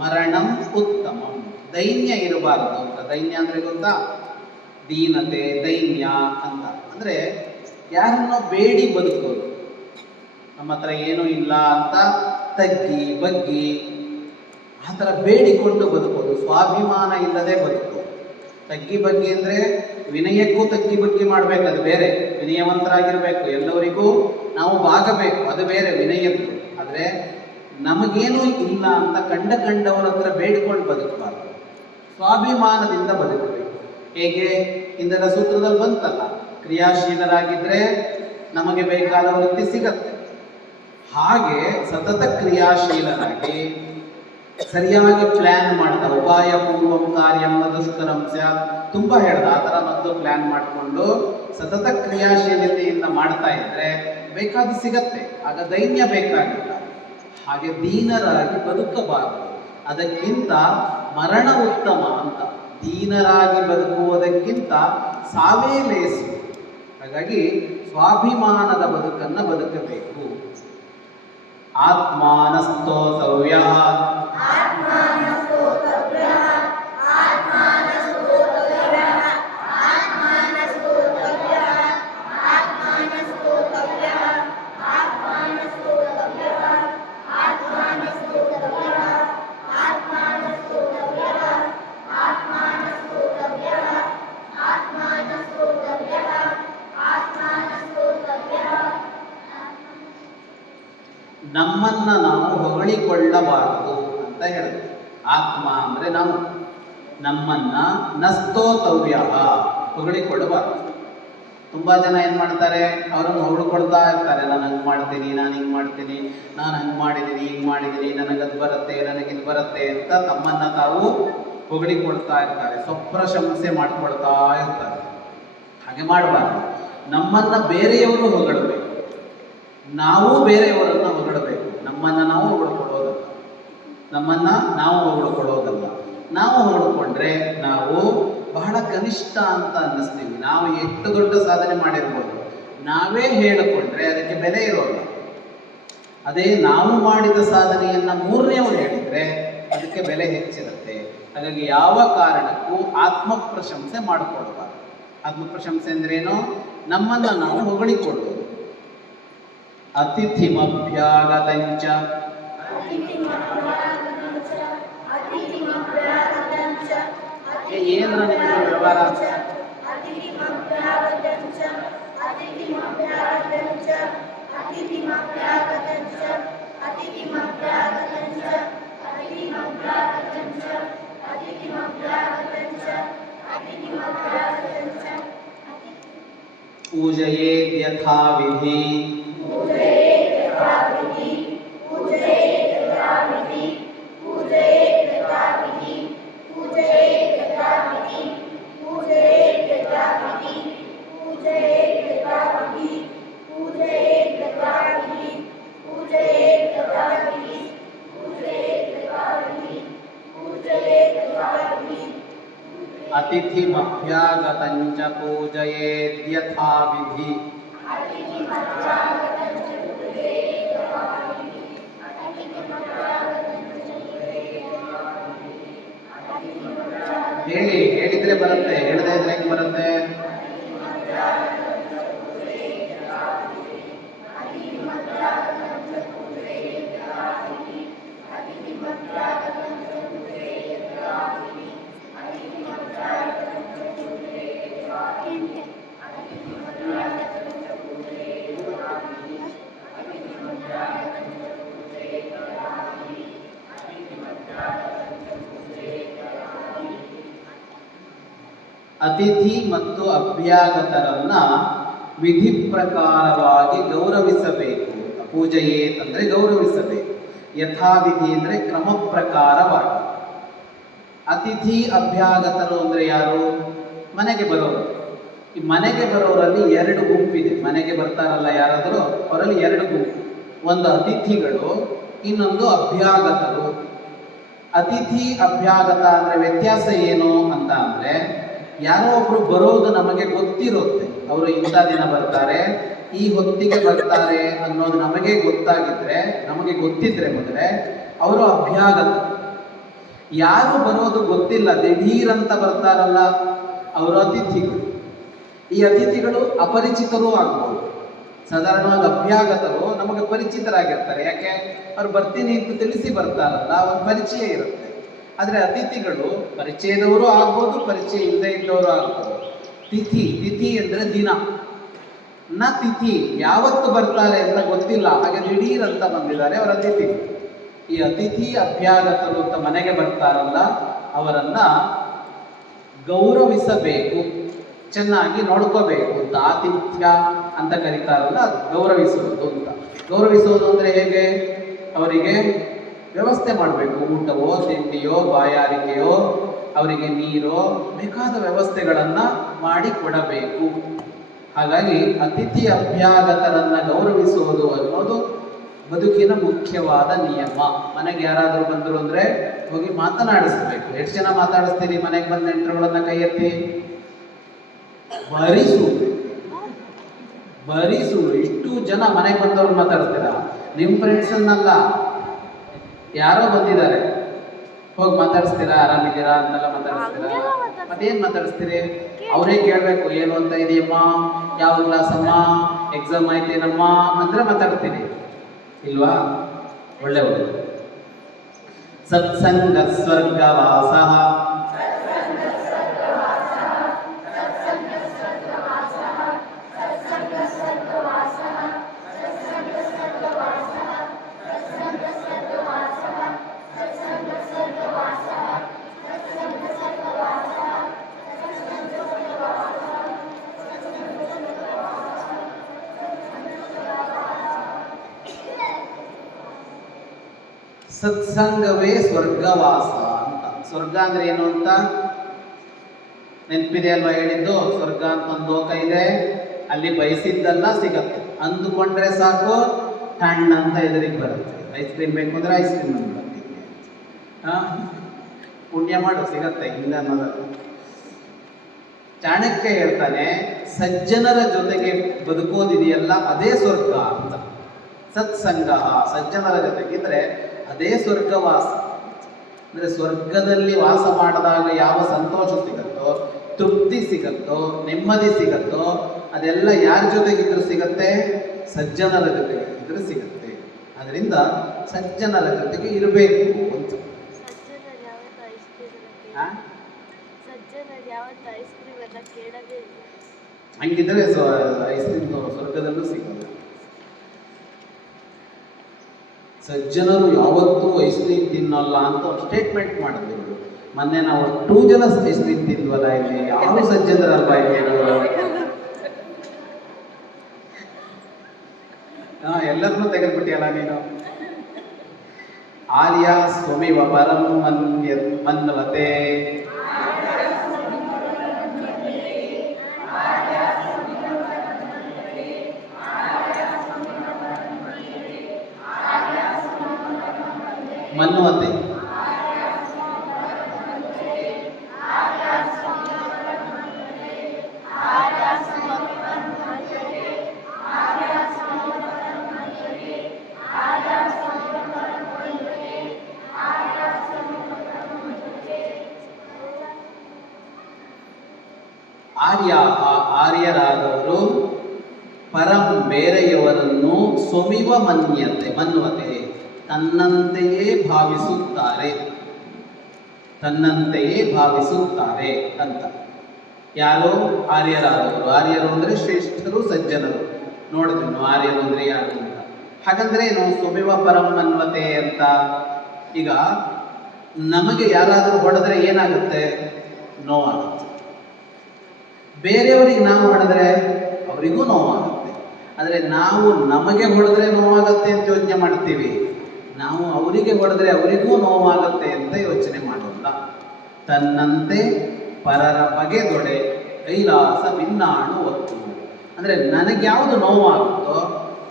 ಮರಣಂ ಉತ್ತಮಂ. ದೈನ್ಯ ಇರಬಾರದು ಅಂತ. ದೈನ್ಯ ಅಂದ್ರೆ ಗೊತ್ತಾ? ದೀನತೆ, ದೈನ್ಯ ಅಂತ ಅಂದ್ರೆ ಯಾರನ್ನೋ ಬೇಡಿ ಬದುಕೋದು. ನಮ್ಮ ಹತ್ರ ಏನೂ ಇಲ್ಲ ಅಂತ ತಗ್ಗಿ ಬಗ್ಗಿ ಆ ಥರ ಬೇಡಿಕೊಂಡು ಬದುಕೋದು, ಸ್ವಾಭಿಮಾನ ಇಲ್ಲದೆ ಬದುಕೋದು. ತಗ್ಗಿ ಬಗ್ಗಿ ಅಂದರೆ ವಿನಯಕ್ಕೂ ತಗ್ಗಿ ಬಗ್ಗಿ ಮಾಡಬೇಕು, ಅದು ಬೇರೆ. ವಿನಯವಂತರಾಗಿರಬೇಕು, ಎಲ್ಲವರಿಗೂ ನಾವು ಬಾಗಬೇಕು, ಅದು ಬೇರೆ ವಿನಯದ್ದು. ಆದರೆ ನಮಗೇನೂ ಇಲ್ಲ ಅಂತ ಕಂಡವರ ಹತ್ರ ಬೇಡಿಕೊಂಡು ಬದುಕಬಾರ್ದು, ಸ್ವಾಭಿಮಾನದಿಂದ ಬದುಕಬೇಕು. ಹೇಗೆ ಇಂದರ ಸೂತ್ರದಲ್ಲಿ ಬಂತಲ್ಲ, ಕ್ರಿಯಾಶೀಲರಾಗಿದ್ದರೆ ನಮಗೆ ಬೇಕಾದ ವೃತ್ತಿ ಸಿಗತ್ತೆ. ಹಾಗೆ ಸತತ ಕ್ರಿಯಾಶೀಲರಾಗಿ ಸರಿಯಾಗಿ ಪ್ಲ್ಯಾನ್ ಮಾಡ್ತಾ, ಉಪಾಯ ಪೂರ್ವಂ ಕಾರ್ಯಂ ನ ದುಷ್ಕರಂ ಸ್ಯಾತ್ ತುಂಬ ಹೇಳ್ದ. ಆ ಥರ ಮೊದಲು ಪ್ಲ್ಯಾನ್ ಮಾಡಿಕೊಂಡು ಸತತ ಕ್ರಿಯಾಶೀಲತೆಯಿಂದ ಮಾಡ್ತಾ ಇದ್ರೆ ಬೇಕಾದ ಸಿಗತ್ತೆ. ಆಗ ದೈನ್ಯ ಬೇಕಾಗಿಲ್ಲ. ಹಾಗೆ ದೀನರಾಗಿ ಬದುಕಬಾರದು, ಅದಕ್ಕಿಂತ ಮರಣ ಉತ್ತಮ ಅಂತ. ದೀನರಾಗಿ ಬದುಕುವುದಕ್ಕಿಂತ ಸಾವೇ ಲೇಸು. ಹಾಗಾಗಿ ಸ್ವಾಭಿಮಾನದ ಬದುಕನ್ನು ಬದುಕಬೇಕು. ಆತ್ಮಾನಸ್ತೋತವ್ಯ. ನಮ್ಮನ್ನ ನಾವು ಹೊಗಳಿಕೊಳ್ಳಬಾರದು ಅಂತ ಹೇಳಿದ್ರು. ಆತ್ಮ ಅಂದರೆ ನಾವು. ನಮ್ಮನ್ನ ನಸ್ತೋತವ್ಯ, ಹೊಗಳಿಕೊಳ್ಳಬಾರದು. ತುಂಬ ಜನ ಏನು ಮಾಡ್ತಾರೆ, ಅವರನ್ನು ಹೊಗಳ್ಕೊಳ್ತಾ ಇರ್ತಾರೆ. ನಾನು ಹಂಗೆ ಮಾಡ್ತೀನಿ, ನಾನು ಹಿಂಗೆ ಮಾಡ್ತೀನಿ, ನಾನು ಹಂಗೆ ಮಾಡಿದ್ದೀನಿ, ಹಿಂಗೆ ಮಾಡಿದ್ದೀನಿ, ನನಗದು ಬರುತ್ತೆ, ನನಗಿದು ಬರುತ್ತೆ ಅಂತ ತಮ್ಮನ್ನ ತಾವು ಹೊಗಳಿಕೊಳ್ತಾ ಇರ್ತಾರೆ, ಸ್ವಪ್ರಶಂಸೆ ಮಾಡ್ಕೊಳ್ತಾ ಇರ್ತಾರೆ. ಹಾಗೆ ಮಾಡಬಾರ್ದು. ನಮ್ಮನ್ನ ಬೇರೆಯವರು ಹೊಗಳಬೇಕು, ನಾವು ಬೇರೆಯವರನ್ನು ಹೊಗಳಬೇಕು. ನಮ್ಮನ್ನು ನಾವು ಹೊಗಳ್ಕೊಳ್ಳೋದಲ್ಲ, ನಮ್ಮನ್ನು ನಾವು ಹೊಗಳ್ಕೊಳ್ಳೋದಲ್ಲ. ನಾವು ಹೊಗಳ್ಕೊಂಡ್ರೆ ನಾವು ಬಹಳ ಕನಿಷ್ಠ ಅಂತ ಅನ್ನಿಸ್ತೀವಿ. ನಾವು ಎಷ್ಟು ದೊಡ್ಡ ಸಾಧನೆ ಮಾಡಿರ್ಬೋದು, ನಾವೇ ಹೇಳಿಕೊಂಡ್ರೆ ಅದಕ್ಕೆ ಬೆಲೆ ಇರೋಲ್ಲ. ಅದೇ ನಾವು ಮಾಡಿದ ಸಾಧನೆಯನ್ನು ಮೂರನೆಯವರು ಹೇಳಿದರೆ ಅದಕ್ಕೆ ಬೆಲೆ ಹೆಚ್ಚಿರುತ್ತೆ. ಹಾಗಾಗಿ ಯಾವ ಕಾರಣಕ್ಕೂ ಆತ್ಮಪ್ರಶಂಸೆ ಮಾಡಿಕೊಡಬಾರ್ದು. ಆತ್ಮಪ್ರಶಂಸೆ ಅಂದ್ರೇನು? ನಮ್ಮನ್ನು ನಾವು ಹೊಗಳಿಕೊಳ್ಳೋದು. ಅತಿಥಿಮಭ್ಯಾಗತಂಚ. ಏನ್ರ ನಿಮಗೆ ವ್ಯವಹಾರ? ಪೂಜಯೇತ್ ಯಥಾ ವಿಧಿ. ಅತಿಥಿಮಭ್ಯಾಗತಂಚ ಪೂಜಯೇತ್ ಯಥಾ ವಿಧಿ. ಹೇಳಿದ್ರೆ ಬರುತ್ತೆ, ಹೇಳದೇ ಇದ್ರೆ ಹೆಂಗೆ ಬರುತ್ತೆ? ಅತಿಥಿ ಮತ್ತು ಅಭ್ಯಾಗತರನ್ನ ವಿಧಿ ಪ್ರಕಾರವಾಗಿ ಗೌರವಿಸಬೇಕು. ಪೂಜೆಯೇತ್ ಅಂದರೆ ಗೌರವಿಸಬೇಕು. ಯಥಾವಿಧಿ ಅಂದರೆ ಕ್ರಮ ಪ್ರಕಾರವಾಗಿ. ಅತಿಥಿ ಅಭ್ಯಾಗತರು ಅಂದರೆ ಯಾರು? ಮನೆಗೆ ಬರೋರು. ಈ ಮನೆಗೆ ಬರೋರಲ್ಲಿ ಎರಡು ಗುಂಪಿದೆ. ಮನೆಗೆ ಬರ್ತಾರಲ್ಲ ಯಾರಾದರೂ, ಅವರಲ್ಲಿ ಎರಡು ಗುಂಪು. ಒಂದು ಅತಿಥಿಗಳು, ಇನ್ನೊಂದು ಅಭ್ಯಾಗತರು. ಅತಿಥಿ ಅಭ್ಯಾಗತ ಅಂದರೆ ವ್ಯತ್ಯಾಸ ಏನು ಅಂತ ಅಂದರೆ, ಯಾರೋ ಒಬ್ರು ಬರೋದು ನಮಗೆ ಗೊತ್ತಿರುತ್ತೆ. ಅವರು ಇಂಥ ದಿನ ಬರ್ತಾರೆ, ಈ ಹೊತ್ತಿಗೆ ಬರ್ತಾರೆ ಅನ್ನೋದು ನಮಗೆ ಗೊತ್ತಾಗಿದ್ರೆ, ನಮಗೆ ಗೊತ್ತಿದ್ರೆ ಮೊದಲೇ ಅವರು ಅಭ್ಯಾಗತ. ಯಾರು ಬರೋದು ಗೊತ್ತಿಲ್ಲ, ದಿಢೀರಂತ ಬರ್ತಾರಲ್ಲ, ಅವರು ಅತಿಥಿಗಳು. ಈ ಅತಿಥಿಗಳು ಅಪರಿಚಿತರೂ ಆಗ್ಬೋದು. ಸಾಧಾರಣವಾಗಿ ಅಭ್ಯಾಗತರು ನಮಗೆ ಪರಿಚಿತರಾಗಿರ್ತಾರೆ. ಯಾಕೆ? ಅವ್ರು ಬರ್ತೀನಿ ಅಂತ ತಿಳಿಸಿ ಬರ್ತಾರಲ್ಲ, ಒಂದು ಪರಿಚಯ ಇರುತ್ತೆ. ಆದರೆ ಅತಿಥಿಗಳು ಪರಿಚಯದವರು ಆಗ್ಬೋದು, ಪರಿಚಯ ಇಲ್ಲದೆ ಇದ್ದವರು ಆಗ್ಬೋದು. ತಿಥಿ ಅಂದರೆ ದಿನ. ತಿಥಿ ಯಾವತ್ತು ಬರ್ತಾರೆ ಅಂತ ಗೊತ್ತಿಲ್ಲ, ಹಾಗೆ ದಿಢೀರ್ ಅಂತ ಬಂದಿದ್ದಾರೆ, ಅವರ ಅತಿಥಿ. ಈ ಅತಿಥಿ ಅಭ್ಯಾಗತರು ಅಂತ ಮನೆಗೆ ಬರ್ತಾರಲ್ಲ, ಅವರನ್ನ ಗೌರವಿಸಬೇಕು, ಚೆನ್ನಾಗಿ ನೋಡ್ಕೋಬೇಕು ಅಂತ. ಆತಿಥ್ಯ ಅಂತ ಕರೀತಾರಲ್ಲ, ಅದು ಗೌರವಿಸುವುದು ಅಂತ. ಗೌರವಿಸುವುದು ಅಂದರೆ ಹೇಗೆ? ಅವರಿಗೆ ವ್ಯವಸ್ಥೆ ಮಾಡಬೇಕು. ಊಟವೋ, ತಿಂಡಿಯೋ, ಬಾಯಾರಿಕೆಯೋ, ಅವರಿಗೆ ನೀರೋ, ಬೇಕಾದ ವ್ಯವಸ್ಥೆಗಳನ್ನು ಮಾಡಿ ಕೊಡಬೇಕು. ಹಾಗಾಗಿ ಅತಿಥಿ ಅಭ್ಯಾಗತರನ್ನು ಗೌರವಿಸುವುದು ಅನ್ನೋದು ಬದುಕಿನ ಮುಖ್ಯವಾದ ನಿಯಮ. ಮನೆಗೆ ಯಾರಾದರೂ ಬಂದರು ಅಂದರೆ ಹೋಗಿ ಮಾತನಾಡಿಸ್ಬೇಕು. ಎಷ್ಟು ಜನ ಮಾತಾಡಿಸ್ತೀರಿ ಮನೆಗೆ ಬಂದ ನೆಂಟರುಗಳನ್ನ? ಕೈ ಎತ್ತಿ. ಬರೀಸುಳು. ಇಷ್ಟು ಜನ ಮನೆಗೆ ಬಂದವ್ರು ಮಾತಾಡ್ತೀರಾ? ನಿಮ್ಮ ಫ್ರೆಂಡ್ಸನ್ನಲ್ಲ, ಯಾರೋ ಬಂದಿದ್ದಾರೆ, ಹೋಗಿ ಮಾತಾಡಿಸ್ತೀರಾ? ಆರಾಮಿದ್ದೀರಾ ಅಂತೆಲ್ಲ ಮಾತಾಡಿಸ್ತೀರಾ? ಮತ್ತೇನು ಮಾತಾಡಿಸ್ತೀರಿ? ಅವರೇ ಕೇಳಬೇಕು, ಏನು ಅಂತ ಇದೆಯಮ್ಮ, ಯಾವ ಕ್ಲಾಸ್ ಅಮ್ಮ, ಎಕ್ಸಾಮ್ ಆಯ್ತೇನಮ್ಮ ಅಂದ್ರೆ ಮಾತಾಡ್ತೀನಿ, ಇಲ್ವಾ? ಒಳ್ಳೆ ಸತ್ಸಂಗ ಸ್ವರ್ಗವಾಸ. ಸತ್ಸಂಗವೇ ಸ್ವರ್ಗವಾಸ ಅಂತ. ಸ್ವರ್ಗ ಅಂದ್ರೆ ಏನು ಅಂತ ನೆನಪಿದೆ ಅಲ್ವಾ? ಹೇಳಿದ್ದು ಸ್ವರ್ಗ ಅಂತ ಒಂದು ಲೋಕ ಇದೆ, ಅಲ್ಲಿ ಬಯಸಿದ್ದೆಲ್ಲ ಸಿಗತ್ತೆ. ಅಂದುಕೊಂಡ್ರೆ ಸಾಕು, ಟಣ್ಣ ಅಂತ ಎದುರಿಗೆ ಬರುತ್ತೆ. ಐಸ್ ಕ್ರೀಮ್ ಬೇಕು ಅಂದ್ರೆ ಐಸ್ ಕ್ರೀಮ್ ಬರುತ್ತೆ. ಪುಣ್ಯ ಮಾಡು, ಸಿಗತ್ತೆ, ಇಲ್ಲ ಅನ್ನೋದು. ಚಾಣಕ್ಯ ಹೇಳ್ತಾನೆ, ಸಜ್ಜನರ ಜೊತೆಗೆ ಬದುಕೋದಿದೆಯಲ್ಲ ಅದೇ ಸ್ವರ್ಗ ಅಂತ. ಸತ್ಸಂಗ, ಸಜ್ಜನರ ಜೊತೆಗಿದ್ರೆ ಅದೇ ಸ್ವರ್ಗವಾಸ. ಅಂದರೆ ಸ್ವರ್ಗದಲ್ಲಿ ವಾಸ ಮಾಡಿದಾಗ ಯಾವ ಸಂತೋಷ ಸಿಗತ್ತೋ, ತೃಪ್ತಿ ಸಿಗತ್ತೋ, ನೆಮ್ಮದಿ ಸಿಗತ್ತೋ, ಅದೆಲ್ಲ ಯಾರ ಜೊತೆಗಿದ್ರು ಸಿಗತ್ತೆ? ಸಜ್ಜನರ ಜೊತೆಗಿದ್ರು ಸಿಗತ್ತೆ. ಅದರಿಂದ ಸಜ್ಜನರ ಜೊತೆಗೆ ಇರಬೇಕು ಅಂತ. ಹಂಗಿದ್ರೆ ಐಸ್ ಕ್ರೀಮ್ ಸ್ವರ್ಗದಲ್ಲೂ ಸಿಗಲ್ಲ. ಸಜ್ಜನರು ಯಾವತ್ತೂ ಐಸ್ ಕ್ರೀಮ್ ತಿನ್ನಲ್ಲ ಅಂತ ಒಂದು ಸ್ಟೇಟ್ಮೆಂಟ್ ಮಾಡಿದ್ರು. ಮೊನ್ನೆ ನಾವು 2 ಜನ ಐಸ್ ಕ್ರೀಮ್ ತಿಂದ್ವಲ್ಲ, ಇಲ್ಲಿ ಯಾವ ಸಜ್ಜನರಲ್ವಾ ಇಲ್ಲಿ? ಎಲ್ಲರನ್ನೂ ತೆಗೆದ್ಬಿಟ್ಟಿಯಲ್ಲ ನೀನು. ಆರ್ಯ ಸ್ವಮಿವ ಪರಂ ಮನ್ವತೆ. ಮನ್ವತೆ ಆರ್ಯರಾದವರು ಪರಂ ಬೇರೆಯವರನ್ನು ಸ್ವಮಿವ ಮನ್ವತೆ ತನ್ನಂತೆಯೇ ಭಾವಿಸುತ್ತಾರೆ ಅಂತ. ಯಾರು? ಆರ್ಯರಾದವರು. ಆರ್ಯರು ಅಂದರೆ ಶ್ರೇಷ್ಠರು, ಸಜ್ಜನರು. ನೋಡಿದ್ವಿ ಆರ್ಯರು ಅಂದರೆ ಯಾರು ಅಂತ. ಹಾಗಂದ್ರೆ ಏನು ಸ್ವಮಿವ ಪರಂ ಮನ್ವತೆ ಅಂತ? ಈಗ ನಮಗೆ ಯಾರಾದರೂ ಹೊಡೆದ್ರೆ ಏನಾಗುತ್ತೆ? ನೋವಾಗುತ್ತೆ. ಬೇರೆಯವರಿಗೆ ನಾವು ಹೊಡೆದ್ರೆ ಅವರಿಗೂ ನೋವಾಗುತ್ತೆ. ಆದರೆ ನಾವು ನಮಗೆ ಹೊಡೆದ್ರೆ ನೋವಾಗುತ್ತೆ ಅಂತ ಯೋಚನೆ ಮಾಡ್ತೀವಿ, ನಾವು ಅವರಿಗೆ ಹೊಡೆದ್ರೆ ಅವರಿಗೂ ನೋವಾಗುತ್ತೆ ಅಂತ ಯೋಚನೆ ಮಾಡೋಲ್ಲ. ತನ್ನಂತೆ ಪರರ ಬಗೆದೊಡೆ ಕೈಲಾಸ ಭಿನ್ನಾಣು ಒತ್ತು. ಅಂದರೆ ನನಗೆ ಯಾವುದು ನೋವಾಗುತ್ತೋ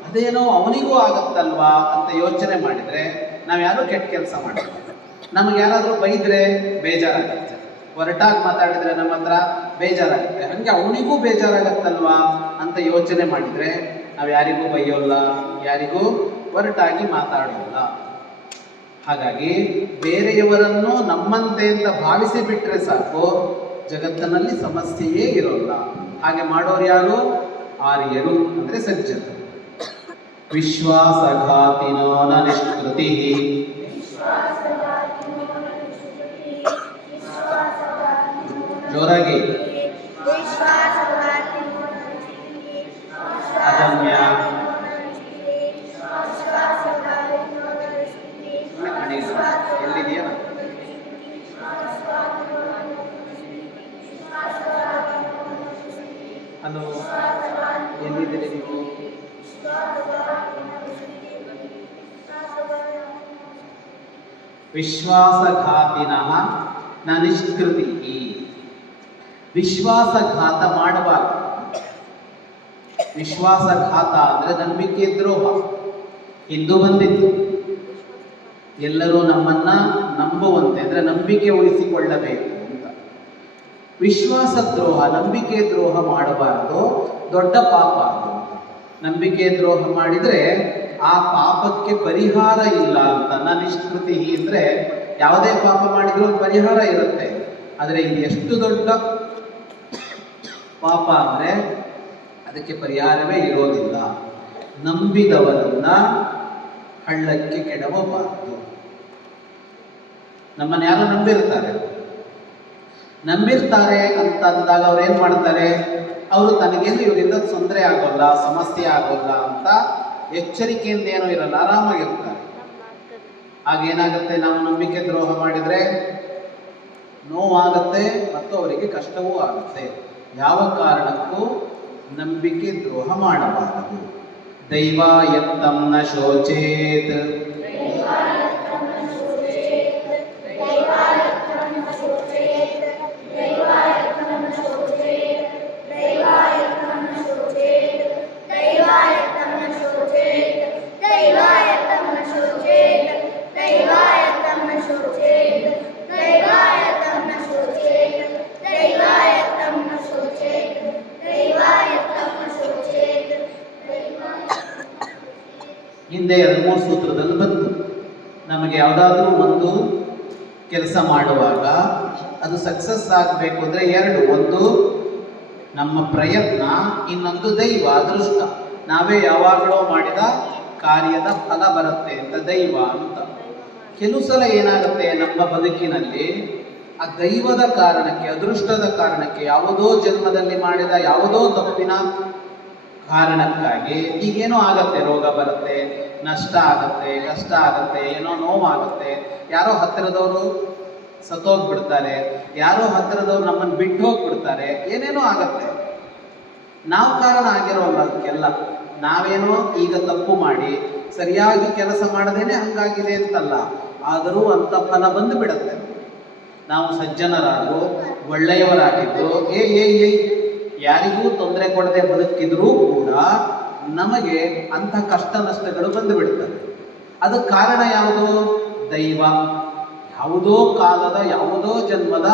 ಅದೇನೋ ಅವನಿಗೂ ಆಗುತ್ತಲ್ವಾ ಅಂತ ಯೋಚನೆ ಮಾಡಿದರೆ ನಾವು ಯಾರೂ ಕೆಟ್ಟ ಕೆಲಸ ಮಾಡಲ್ಲ. ನಮಗೆ ಯಾರಾದರೂ ಬೈದರೆ ಬೇಜಾರಾಗುತ್ತೆ, ಹೊರಟಾಗಿ ಮಾತಾಡಿದರೆ ನಮ್ಮ ಹತ್ರ ಬೇಜಾರಾಗುತ್ತೆ. ಹಾಗೆ ಅವನಿಗೂ ಬೇಜಾರಾಗತ್ತಲ್ವಾ ಅಂತ ಯೋಚನೆ ಮಾಡಿದರೆ ನಾವು ಯಾರಿಗೂ ಬೈಯೋಲ್ಲ, ಯಾರಿಗೂ ಹೊರಟಾಗಿ ಮಾತಾಡೋಲ್ಲ. ಹಾಗಾಗಿ ಬೇರೆಯವರನ್ನು ನಮ್ಮಂತೆ ಅಂತ ಭಾವಿಸಿ ಬಿಟ್ಟರೆ ಸಾಕು, ಜಗತ್ತಿನಲ್ಲಿ ಸಮಸ್ಯೆಯೇ ಇರೋಲ್ಲ. ಹಾಗೆ ಮಾಡೋರು ಯಾರು? ಆರ್ಯರು, ಅಂದರೆ ಸಜ್ಜನರು. ವಿಶ್ವಾಸಘಾತಿನೋ ನ ನಿಷ್ಕೃತಿ. ಜೋರಾಗಿ. ಅದಮ್ಯ ಎಲ್ಲಿದೆಯಾ? ಹಲೋ, ಎಲ್ಲಿದ್ದೀರಿ ನೀವು? ವಿಶ್ವಾಸಘಾತಿನಃ ನ ನಿಷ್ಕೃತಿ. ವಿಶ್ವಾಸಘಾತ ಮಾಡಬಾರದು. ವಿಶ್ವಾಸಘಾತ ಅಂದರೆ ನಂಬಿಕೆ ದ್ರೋಹ. ಇಂದು ಬಂದಿತ್ತು, ಎಲ್ಲರೂ ನಮ್ಮನ್ನ ನಂಬುವಂತೆ ಅಂದರೆ ನಂಬಿಕೆ ಉಳಿಸಿಕೊಳ್ಳಬೇಕು ಅಂತ. ವಿಶ್ವಾಸ ದ್ರೋಹ, ನಂಬಿಕೆ ದ್ರೋಹ ಮಾಡಬಾರದು, ದೊಡ್ಡ ಪಾಪ ಅದು. ನಂಬಿಕೆ ದ್ರೋಹ ಮಾಡಿದರೆ ಆ ಪಾಪಕ್ಕೆ ಪರಿಹಾರ ಇಲ್ಲ ಅಂತ. ನಿಷ್ಕೃತಿ ಅಂದರೆ ಯಾವುದೇ ಪಾಪ ಮಾಡಿದರೂ ಪರಿಹಾರ ಇರುತ್ತೆ, ಆದರೆ ಇದು ಎಷ್ಟು ದೊಡ್ಡ ಪಾಪ ಅಂದರೆ ಅದಕ್ಕೆ ಪರಿಹಾರವೇ ಇರೋದಿಲ್ಲ. ನಂಬಿದವರನ್ನ ಹಳ್ಳಕ್ಕೆ ಕೆಡವಬಾರದು. ನಮ್ಮನ್ನು ಯಾರು ನಂಬಿರ್ತಾರೆ ಅಂತ ಅಂದಾಗ ಅವ್ರು ಏನು ಮಾಡ್ತಾರೆ? ಅವರು ತನಗೇನು ಇವರಿಂದ ತೊಂದರೆ ಆಗೋಲ್ಲ, ಸಮಸ್ಯೆ ಆಗೋಲ್ಲ ಅಂತ ಎಚ್ಚರಿಕೆಯಿಂದ ಏನೂ ಇರಲ್ಲ, ಆರಾಮಾಗಿರ್ತಾರೆ. ಆಗೇನಾಗುತ್ತೆ? ನಾವು ನಂಬಿಕೆ ದ್ರೋಹ ಮಾಡಿದರೆ ನೋವಾಗುತ್ತೆ ಮತ್ತು ಅವರಿಗೆ ಕಷ್ಟವೂ ಆಗುತ್ತೆ. ಯಾವ ಕಾರಣಕ್ಕೂ ನಂಬಿಕೆ ದ್ರೋಹ ಮಾಡಬಾರದು. ದೈವ ಯತ್ತಂ ನ ಶೋಚೇತ್. ಹಿಂದೆ 2-3 ಸೂತ್ರದಲ್ಲಿ ಬಂತು. ನಮಗೆ ಯಾವುದಾದ್ರೂ ಒಂದು ಕೆಲಸ ಮಾಡುವಾಗ ಅದು ಸಕ್ಸಸ್ ಆಗಬೇಕು ಅಂದರೆ 2, ಒಂದು ನಮ್ಮ ಪ್ರಯತ್ನ, ಇನ್ನೊಂದು ದೈವ, ಅದೃಷ್ಟ. ನಾವೇ ಯಾವಾಗಲೂ ಮಾಡಿದ ಕಾರ್ಯದ ಫಲ ಬರುತ್ತೆ ಅಂತ ದೈವ ಅಂತ. ಕೆಲವು ಸಲ ಏನಾಗುತ್ತೆ ನಮ್ಮ ಬದುಕಿನಲ್ಲಿ, ಆ ದೈವದ ಕಾರಣಕ್ಕೆ, ಅದೃಷ್ಟದ ಕಾರಣಕ್ಕೆ, ಯಾವುದೋ ಜನ್ಮದಲ್ಲಿ ಮಾಡಿದ ಯಾವುದೋ ತಪ್ಪಿನ ಕಾರಣಕ್ಕಾಗಿ ಈಗೇನೋ ಆಗತ್ತೆ, ರೋಗ ಬರುತ್ತೆ, ನಷ್ಟ ಆಗುತ್ತೆ, ಕಷ್ಟ ಆಗುತ್ತೆ, ಏನೋ ನೋವಾಗುತ್ತೆ, ಯಾರೋ ಹತ್ತಿರದವರು ಸತ್ತೋಗ್ಬಿಡ್ತಾರೆ, ಯಾರೋ ಹತ್ತಿರದವ್ರು ನಮ್ಮನ್ನು ಬಿಟ್ಟು ಹೋಗ್ಬಿಡ್ತಾರೆ, ಏನೇನೋ ಆಗತ್ತೆ. ನಾವು ಕಾರಣ ಆಗಿರೋಲ್ಲ ಅದಕ್ಕೆಲ್ಲ. ನಾವೇನೋ ಈಗ ತಪ್ಪು ಮಾಡಿ ಸರಿಯಾಗಿ ಕೆಲಸ ಮಾಡದೇನೆ ಹಂಗಾಗಿದೆ ಅಂತಲ್ಲ, ಆದರೂ ಅಂತ ಫಲ ಬಂದು ಬಿಡುತ್ತೆ. ನಾವು ಸಜ್ಜನರಾದ್ರು, ಒಳ್ಳೆಯವರಾಗಿದ್ದು, ಯಾರಿಗೂ ತೊಂದರೆ ಕೊಡದೆ ಬದುಕಿದ್ರೂ ಕೂಡ ನಮಗೆ ಅಂಥ ಕಷ್ಟ ನಷ್ಟಗಳು ಬಂದು ಬಿಡ್ತವೆ. ಅದಕ್ಕೆ ಕಾರಣ ಯಾವುದು? ದೈವ. ಯಾವುದೋ ಕಾಲದ, ಯಾವುದೋ ಜನ್ಮದ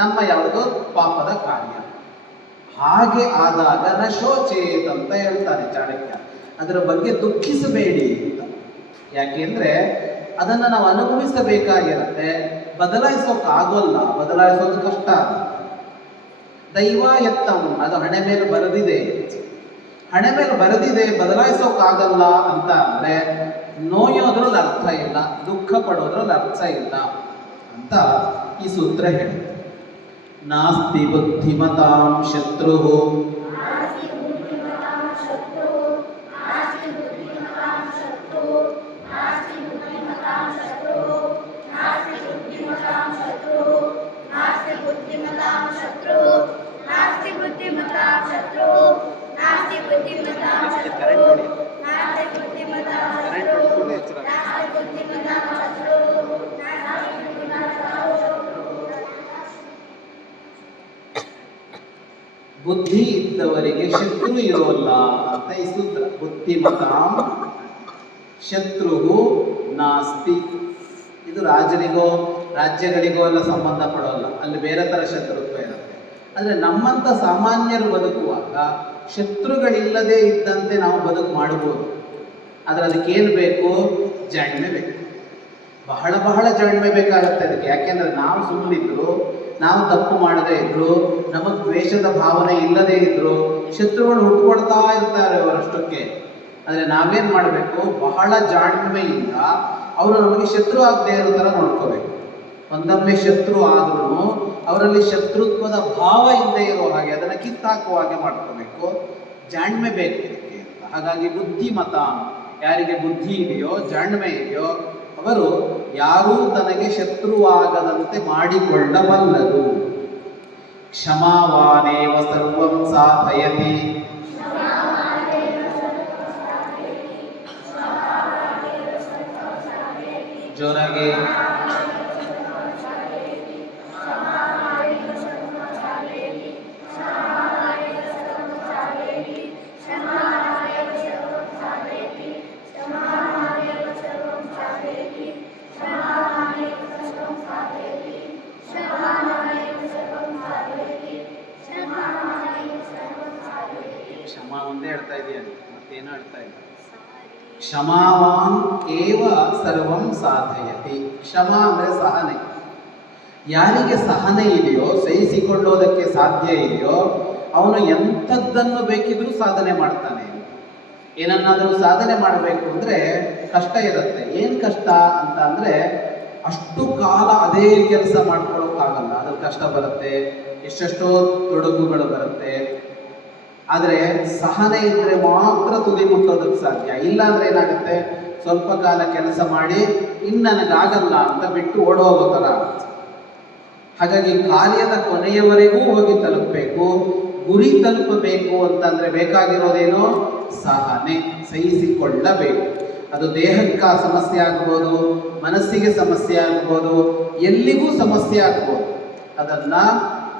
ನಮ್ಮ ಯಾವುದೋ ಪಾಪದ ಕಾರ್ಯ. ಹಾಗೆ ಆದಾಗ ನ ಶೋಚೇತ್ ಅಂತ ಹೇಳ್ತಾನೆ ಚಾಣಕ್ಯ. ಅದರ ಬಗ್ಗೆ ದುಃಖಿಸಬೇಡಿ ಅಂತ. ಯಾಕೆಂದ್ರೆ ಅದನ್ನು ನಾವು ಅನುಭವಿಸಬೇಕಾಗಿರುತ್ತೆ, ಬದಲಾಯಿಸೋಕ್ಕಾಗೋಲ್ಲ, ಬದಲಾಯಿಸೋದು ಕಷ್ಟ. ದೈವ ಎತ್ತಂ, ಅದು ಹಣೆ ಮೇಲೆ ಬರೆದಿದೆ. ಹಣೆ ಮೇಲೆ ಬರೆದಿದೆ, ಬದಲಾಯಿಸೋಕ್ಕಾಗಲ್ಲ ಅಂತ ಅಂದರೆ ನೋಯೋದ್ರಲ್ಲಿ ಅರ್ಥ ಇಲ್ಲ, ದುಃಖ ಪಡೋದ್ರಲ್ಲಿ ಅರ್ಥ ಇಲ್ಲ ಅಂತ ಈ ಸೂತ್ರ ಹೇಳುತ್ತೆ. ನಾಸ್ತಿ ಬುದ್ಧಿಮತಾಂ ಶತ್ರು ಬುದ್ಧಿ ಇದ್ದವರಿಗೆ ಶತ್ರು ಇರೋಲ್ಲ ಅಂತ ಈ ಸೂತ್ರ. ಬುದ್ಧಿಮತಾಂ ಶತ್ರು ನಾಸ್ತಿ. ಇದು ರಾಜರಿಗೋ ರಾಜ್ಯಗಳಿಗೋ ಎಲ್ಲ ಸಂಬಂಧ ಪಡೋಲ್ಲ, ಅಲ್ಲಿ ಬೇರೆ ಥರ ಶತ್ರುತ್ವ ಇರುತ್ತೆ. ಆದರೆ ನಮ್ಮಂಥ ಸಾಮಾನ್ಯರು ಬದುಕುವಾಗ ಶತ್ರುಗಳಿಲ್ಲದೆ ಇದ್ದಂತೆ ನಾವು ಬದುಕು ಮಾಡಬಹುದು. ಆದರೆ ಅದಕ್ಕೇನು ಬೇಕು? ಜಾಣ್ಮೆ ಬೇಕು. ಬಹಳ ಬಹಳ ಜಾಣ್ಮೆ ಬೇಕಾಗತ್ತೆ ಅದಕ್ಕೆ. ಯಾಕೆಂದರೆ ನಾವು ಸುಮ್ಮನಿದ್ರು, ನಾವು ತಪ್ಪು ಮಾಡದೇ ಇದ್ರು, ನಮಗೆ ದ್ವೇಷದ ಭಾವನೆ ಇಲ್ಲದೇ ಇದ್ರು ಶತ್ರುಗಳು ಹುಟ್ಕೊಳ್ತಾ ಇರ್ತಾರೆ ಅವರಷ್ಟಕ್ಕೆ. ಆದರೆ ನಾವೇನು ಮಾಡಬೇಕು? ಬಹಳ ಜಾಣ್ಮೆಯಿಂದ ಅವರು ನಮಗೆ ಶತ್ರು ಆಗದೆ ಇರೋ ಥರ ನೋಡ್ಕೋಬೇಕು. ಒಂದೊಮ್ಮೆ ಶತ್ರು ಆದ್ರೂ ಅವರಲ್ಲಿ ಶತ್ರುತ್ವದ ಭಾವ ಇಲ್ಲದೆ ಇರೋ ಹಾಗೆ ಅದನ್ನು ಕಿತ್ತಾಕುವ ಹಾಗೆ ಮಾಡ್ಕೋಬೇಕು. ಜಾಣ್ಮೆ ಬೇಕು ಇದಕ್ಕೆ ಅಂತ. ಹಾಗಾಗಿ ಬುದ್ಧಿಮತ, ಯಾರಿಗೆ ಬುದ್ಧಿ ಇದೆಯೋ, ಜಾಣ್ಮೆ ಇದೆಯೋ ಅವರು ಯಾರೂ ತನಗೆ ಶತ್ರುವಾಗದಂತೆ ಮಾಡಿಕೊಳ್ಳಬಲ್ಲರು. ಕ್ಷಮಾವಾನೇವ ಸರ್ವಂ ಸಾಧಯತಿ. ಜೋರಾಗಿ ಕ್ಷಮಾ ಒಂದೇ ಹೇಳ್ತಾ ಇದೆಯಾ? ಮತ್ತೇನು ಹೇಳ್ತಾ ಇಲ್ಲ. ಕ್ಷಮಾವಾನ್ ಏವ ಸರ್ವಂ ಸಾಧಯತಿ. ಕ್ಷಮ ಅಂದರೆ ಸಹನೆ. ಯಾರಿಗೆ ಸಹನೆ ಇದೆಯೋ, ಸಹಿಸಿಕೊಳ್ಳೋದಕ್ಕೆ ಸಾಧ್ಯ ಇದೆಯೋ, ಅವನು ಎಂಥದ್ದನ್ನು ಬೇಕಿದ್ರೂ ಸಾಧನೆ ಮಾಡ್ತಾನೆ. ಏನನ್ನಾದರೂ ಸಾಧನೆ ಮಾಡಬೇಕು ಅಂದರೆ ಕಷ್ಟ ಇರುತ್ತೆ. ಏನು ಕಷ್ಟ ಅಂತ ಅಂದರೆ ಅಷ್ಟು ಕಾಲ ಅದೇ ಕೆಲಸ ಮಾಡ್ಕೊಳ್ಳೋಕ್ಕಾಗಲ್ಲ, ಅದ್ರ ಕಷ್ಟ ಬರುತ್ತೆ, ಎಷ್ಟೆಷ್ಟೋ ತೊಡಕುಗಳು ಬರುತ್ತೆ. ಆದರೆ ಸಹನೆ ಇದ್ದರೆ ಮಾತ್ರ ತುದಿ ಮುಟ್ಟೋದಕ್ಕೆ ಸಾಧ್ಯ. ಇಲ್ಲಾಂದ್ರೆ ಏನಾಗುತ್ತೆ? ಸ್ವಲ್ಪ ಕಾಲ ಕೆಲಸ ಮಾಡಿ ಇನ್ನು ನನಗಾಗಲ್ಲ ಅಂತ ಬಿಟ್ಟು ಓಡೋಗೋ ಥರ. ಹಾಗಾಗಿ ಕಾರ್ಯದ ಕೊನೆಯವರೆಗೂ ಹೋಗಿ ತಲುಪಬೇಕು. ಗುರಿ ತಲುಪಬೇಕು ಅಂತಂದ್ರೆ ಬೇಕಾಗಿರೋದೇನೋ ಸಹನೆ, ಸಹಿಸಿಕೊಳ್ಳಬೇಕು. ಅದು ದೇಹಕ್ಕ ಸಮಸ್ಯೆ ಆಗ್ಬೋದು, ಮನಸ್ಸಿಗೆ ಸಮಸ್ಯೆ ಆಗ್ಬೋದು, ಎಲ್ಲಿಗೂ ಸಮಸ್ಯೆ ಆಗ್ಬೋದು. ಅದನ್ನ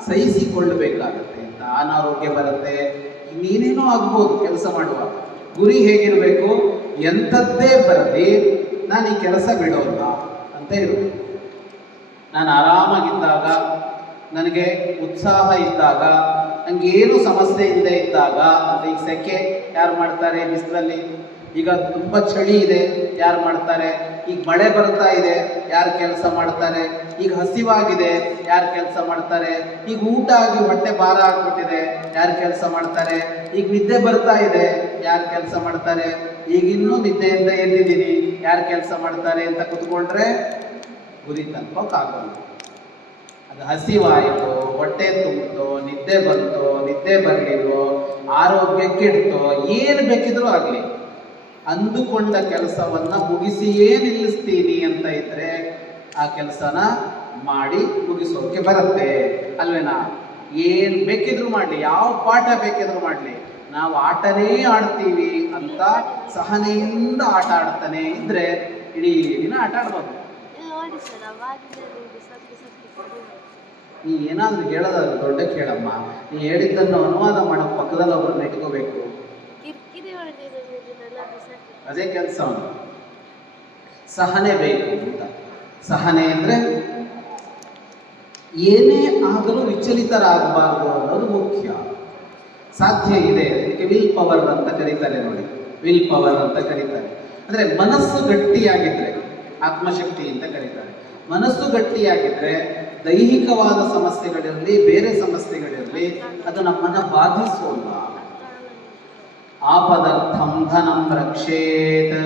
ಸಹಿಸಿಕೊಳ್ಳಬೇಕಾಗತ್ತೆ. ಅಂತ ಅನಾರೋಗ್ಯ ಬರುತ್ತೆ, ಇನ್ನೇನೇನೋ ಆಗ್ಬೋದು ಕೆಲಸ ಮಾಡುವಾಗ. ಗುರಿ ಹೇಗಿರಬೇಕು? ಎಂಥದ್ದೇ ಬರಲಿ ನಾನು ಈ ಕೆಲಸ ಬಿಡೋಲ್ಲ ಅಂತ ಇರಬೇಕು. ನಾನು ಆರಾಮಾಗಿದ್ದಾಗ, ನನಗೆ ಉತ್ಸಾಹ ಇದ್ದಾಗ, ನನಗೆ ಏನು ಸಮಸ್ಯೆ ಇಲ್ಲದೆ ಇದ್ದಾಗ, ಅಂದರೆ ಈಗ ಸೆಕೆ ಯಾರು ಮಾಡ್ತಾರೆ? ಬಿಸಿಲಲ್ಲಿ ಈಗ ತುಂಬ ಚಳಿ ಇದೆ, ಯಾರು ಮಾಡ್ತಾರೆ? ಈಗ ಮಳೆ ಬರ್ತಾ ಇದೆ, ಯಾರು ಕೆಲಸ ಮಾಡ್ತಾರೆ? ಈಗ ಹಸಿವಾಗಿದೆ, ಯಾರು ಕೆಲಸ ಮಾಡ್ತಾರೆ? ಈಗ ಊಟ ಆಗಿ ಹೊಟ್ಟೆ ಭಾರ ಆಗ್ಬಿಟ್ಟಿದೆ, ಯಾರು ಕೆಲಸ ಮಾಡ್ತಾರೆ? ಈಗ ನಿದ್ದೆ ಬರ್ತಾ ಇದೆ, ಯಾರು ಕೆಲಸ ಮಾಡ್ತಾರೆ? ಈಗ ಇನ್ನೂ ನಿದ್ದೆಯಿಂದ ಎದ್ದಿದ್ದೀನಿ, ಯಾರು ಕೆಲಸ ಮಾಡ್ತಾರೆ ಅಂತ ಕುತ್ಕೊಂಡ್ರೆ ಗುರಿ ತಲುಪೋಕ್ಕಾಗಲ್ಲ. ಅದು ಹಸಿವಾಯಿತು, ಹೊಟ್ಟೆ ತುಂಬಿತೋ, ನಿದ್ದೆ ಬಂತೋ, ನಿದ್ದೆ ಬರಲಿಲ್ವೋ, ಆರೋಗ್ಯ ಕೆಡ್ತೋ, ಏನು ಬೇಕಿದ್ರೂ ಆಗಲಿ, ಅಂದುಕೊಂಡ ಕೆಲಸವನ್ನ ಮುಗಿಸಿಯೇ ನಿಲ್ಲಿಸ್ತೀನಿ ಅಂತ ಇದ್ರೆ ಆ ಕೆಲಸನ ಮಾಡಿ ಮುಗಿಸೋಕೆ ಬರುತ್ತೆ ಅಲ್ವೇನಾ? ಏನು ಬೇಕಿದ್ರು ಮಾಡಲಿ, ಯಾವ ಪಾಠ ಬೇಕಿದ್ರು ಮಾಡಲಿ, ನಾವು ಆಟನೇ ಆಡ್ತೀವಿ ಅಂತ ಸಹನೆಯಿಂದ ಆಟ ಆಡ್ತಾನೆ ಇದ್ರೆ ಇಡೀ ದಿನ ಆಟ ಆಡ್ಬೋದು. ನೀ ಏನಾದರೂ ಹೇಳೋದಾದ್ರೆ ದೊಡ್ಡ ಕೇಳಮ್ಮ. ನೀ ಹೇಳಿದ್ದನ್ನು ಅನುವಾದ ಮಾಡೋ ಪಕ್ಕದಲ್ಲಿ ಒಬ್ಬರನ್ನ ಇಟ್ಕೋಬೇಕು. ಅದೇ ಕೆಲಸ. ಸಹನೆ ಬೇಕು ಅಂತ. ಸಹನೆ ಅಂದರೆ ಏನೇ ಆದರೂ ವಿಚಲಿತರಾಗಬಾರದು ಅನ್ನೋದು ಮುಖ್ಯ. ಸಾಧ್ಯ ಇದೆ, ಅದಕ್ಕೆ ವಿಲ್ ಪವರ್ ಅಂತ ಕರೀತಾರೆ ನೋಡಿ. ವಿಲ್ ಪವರ್ ಅಂತ ಕರೀತಾರೆ. ಅಂದರೆ ಮನಸ್ಸು ಗಟ್ಟಿಯಾಗಿದ್ರೆ, ಆತ್ಮಶಕ್ತಿ ಅಂತ ಕರೀತಾರೆ. ಮನಸ್ಸು ಗಟ್ಟಿಯಾಗಿದ್ರೆ ದೈಹಿಕವಾದ ಸಮಸ್ಯೆಗಳಿರಲಿ, ಬೇರೆ ಸಮಸ್ಯೆಗಳಿರಲಿ, ಅದು ನಮ್ಮನ್ನು ಬಾಧಿಸೋಲ್ಲ. ಆಪದರ್ಥಂ ಧನಂ ರಕ್ಷೇತ್.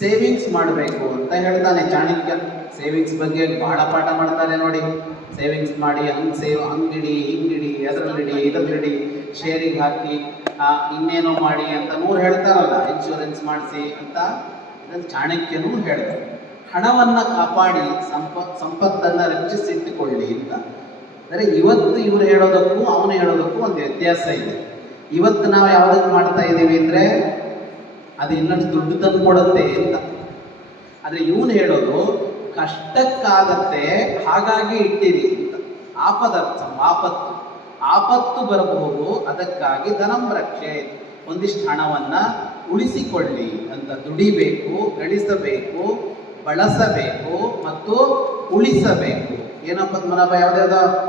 ಸೇವಿಂಗ್ಸ್ ಮಾಡಬೇಕು ಅಂತ ಹೇಳ್ತಾನೆ ಚಾಣಕ್ಯ. ಸೇವಿಂಗ್ಸ್ ಬಗ್ಗೆ ಬಹಳ ಪಾಠ ಮಾಡ್ತಾರೆ ನೋಡಿ. ಸೇವಿಂಗ್ಸ್ ಮಾಡಿ, ಹಂಗಿಡಿ ಹಿಂಗಿಡಿ, ಅದರಲ್ಲಿಡಿ ಇದರಲ್ಲಿಡಿ, ಶೇರಿಗೆ ಹಾಕಿ ಇನ್ನೇನೋ ಮಾಡಿ ಅಂತ ನೂರು ಹೇಳ್ತಾರಲ್ಲ, ಇನ್ಶೂರೆನ್ಸ್ ಮಾಡಿಸಿ ಅಂತ. ಇದನ್ನು ಚಾಣಕ್ಯನೂ ಹೇಳ್ದ, ಹಣವನ್ನು ಕಾಪಾಡಿ ಸಂಪತ್ತನ್ನು ರಕ್ಷಿಸಿಟ್ಟುಕೊಳ್ಳಿ ಅಂತ. ಅಂದರೆ ಇವತ್ತು ಇವ್ರು ಹೇಳೋದಕ್ಕೂ ಅವನು ಹೇಳೋದಕ್ಕೂ ಒಂದು ವ್ಯತ್ಯಾಸ ಇದೆ. ಇವತ್ತು ನಾವು ಯಾವುದಕ್ಕೆ ಮಾಡ್ತಾ ಇದ್ದೀವಿ ಅಂದರೆ ಅದು ಇನ್ನಷ್ಟು ದುಡ್ಡು ತಂದು ಕೊಡುತ್ತೆ ಅಂತ. ಆದರೆ ಇವನು ಹೇಳೋದು ಕಷ್ಟಕ್ಕಾಗತ್ತೆ, ಹಾಗಾಗಿ ಇಟ್ಟಿರಿ ಅಂತ. ಆಪದರ್ಥ, ಆಪತ್ತು ಬರಬಹುದು, ಅದಕ್ಕಾಗಿ ಧನಂ ರಕ್ಷೆ, ಒಂದಿಷ್ಟು ಹಣವನ್ನು ಉಳಿಸಿಕೊಳ್ಳಿ ಅಂತ. ದುಡಿಬೇಕು, ಗಳಿಸಬೇಕು, ಬಳಸಬೇಕು ಮತ್ತು ಉಳಿಸಬೇಕು. ಏನೋ ಪದ್ಮನಾಭ ಯಾವ್ದಾವ್ದು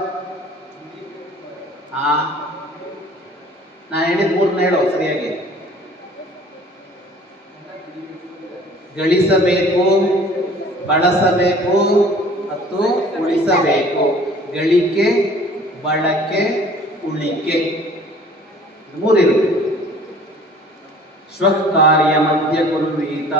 ನಾ ಹೇಳಿದ ಮೂರನ್ನ ಹೇಳೋ ಸರಿಯಾಗಿ. ಗಳಿಸಬೇಕು, ಬಳಸಬೇಕು ಮತ್ತು ಉಳಿಸಬೇಕು. ಗಳಿಕೆ, ಬಳಕೆ, ಉಳಿಕೆ, ಮೂರಿರುತ್ತೆ. ಶ್ವಕಾರ್ಯ ಮಧ್ಯ ಕುರ್ವೀತ,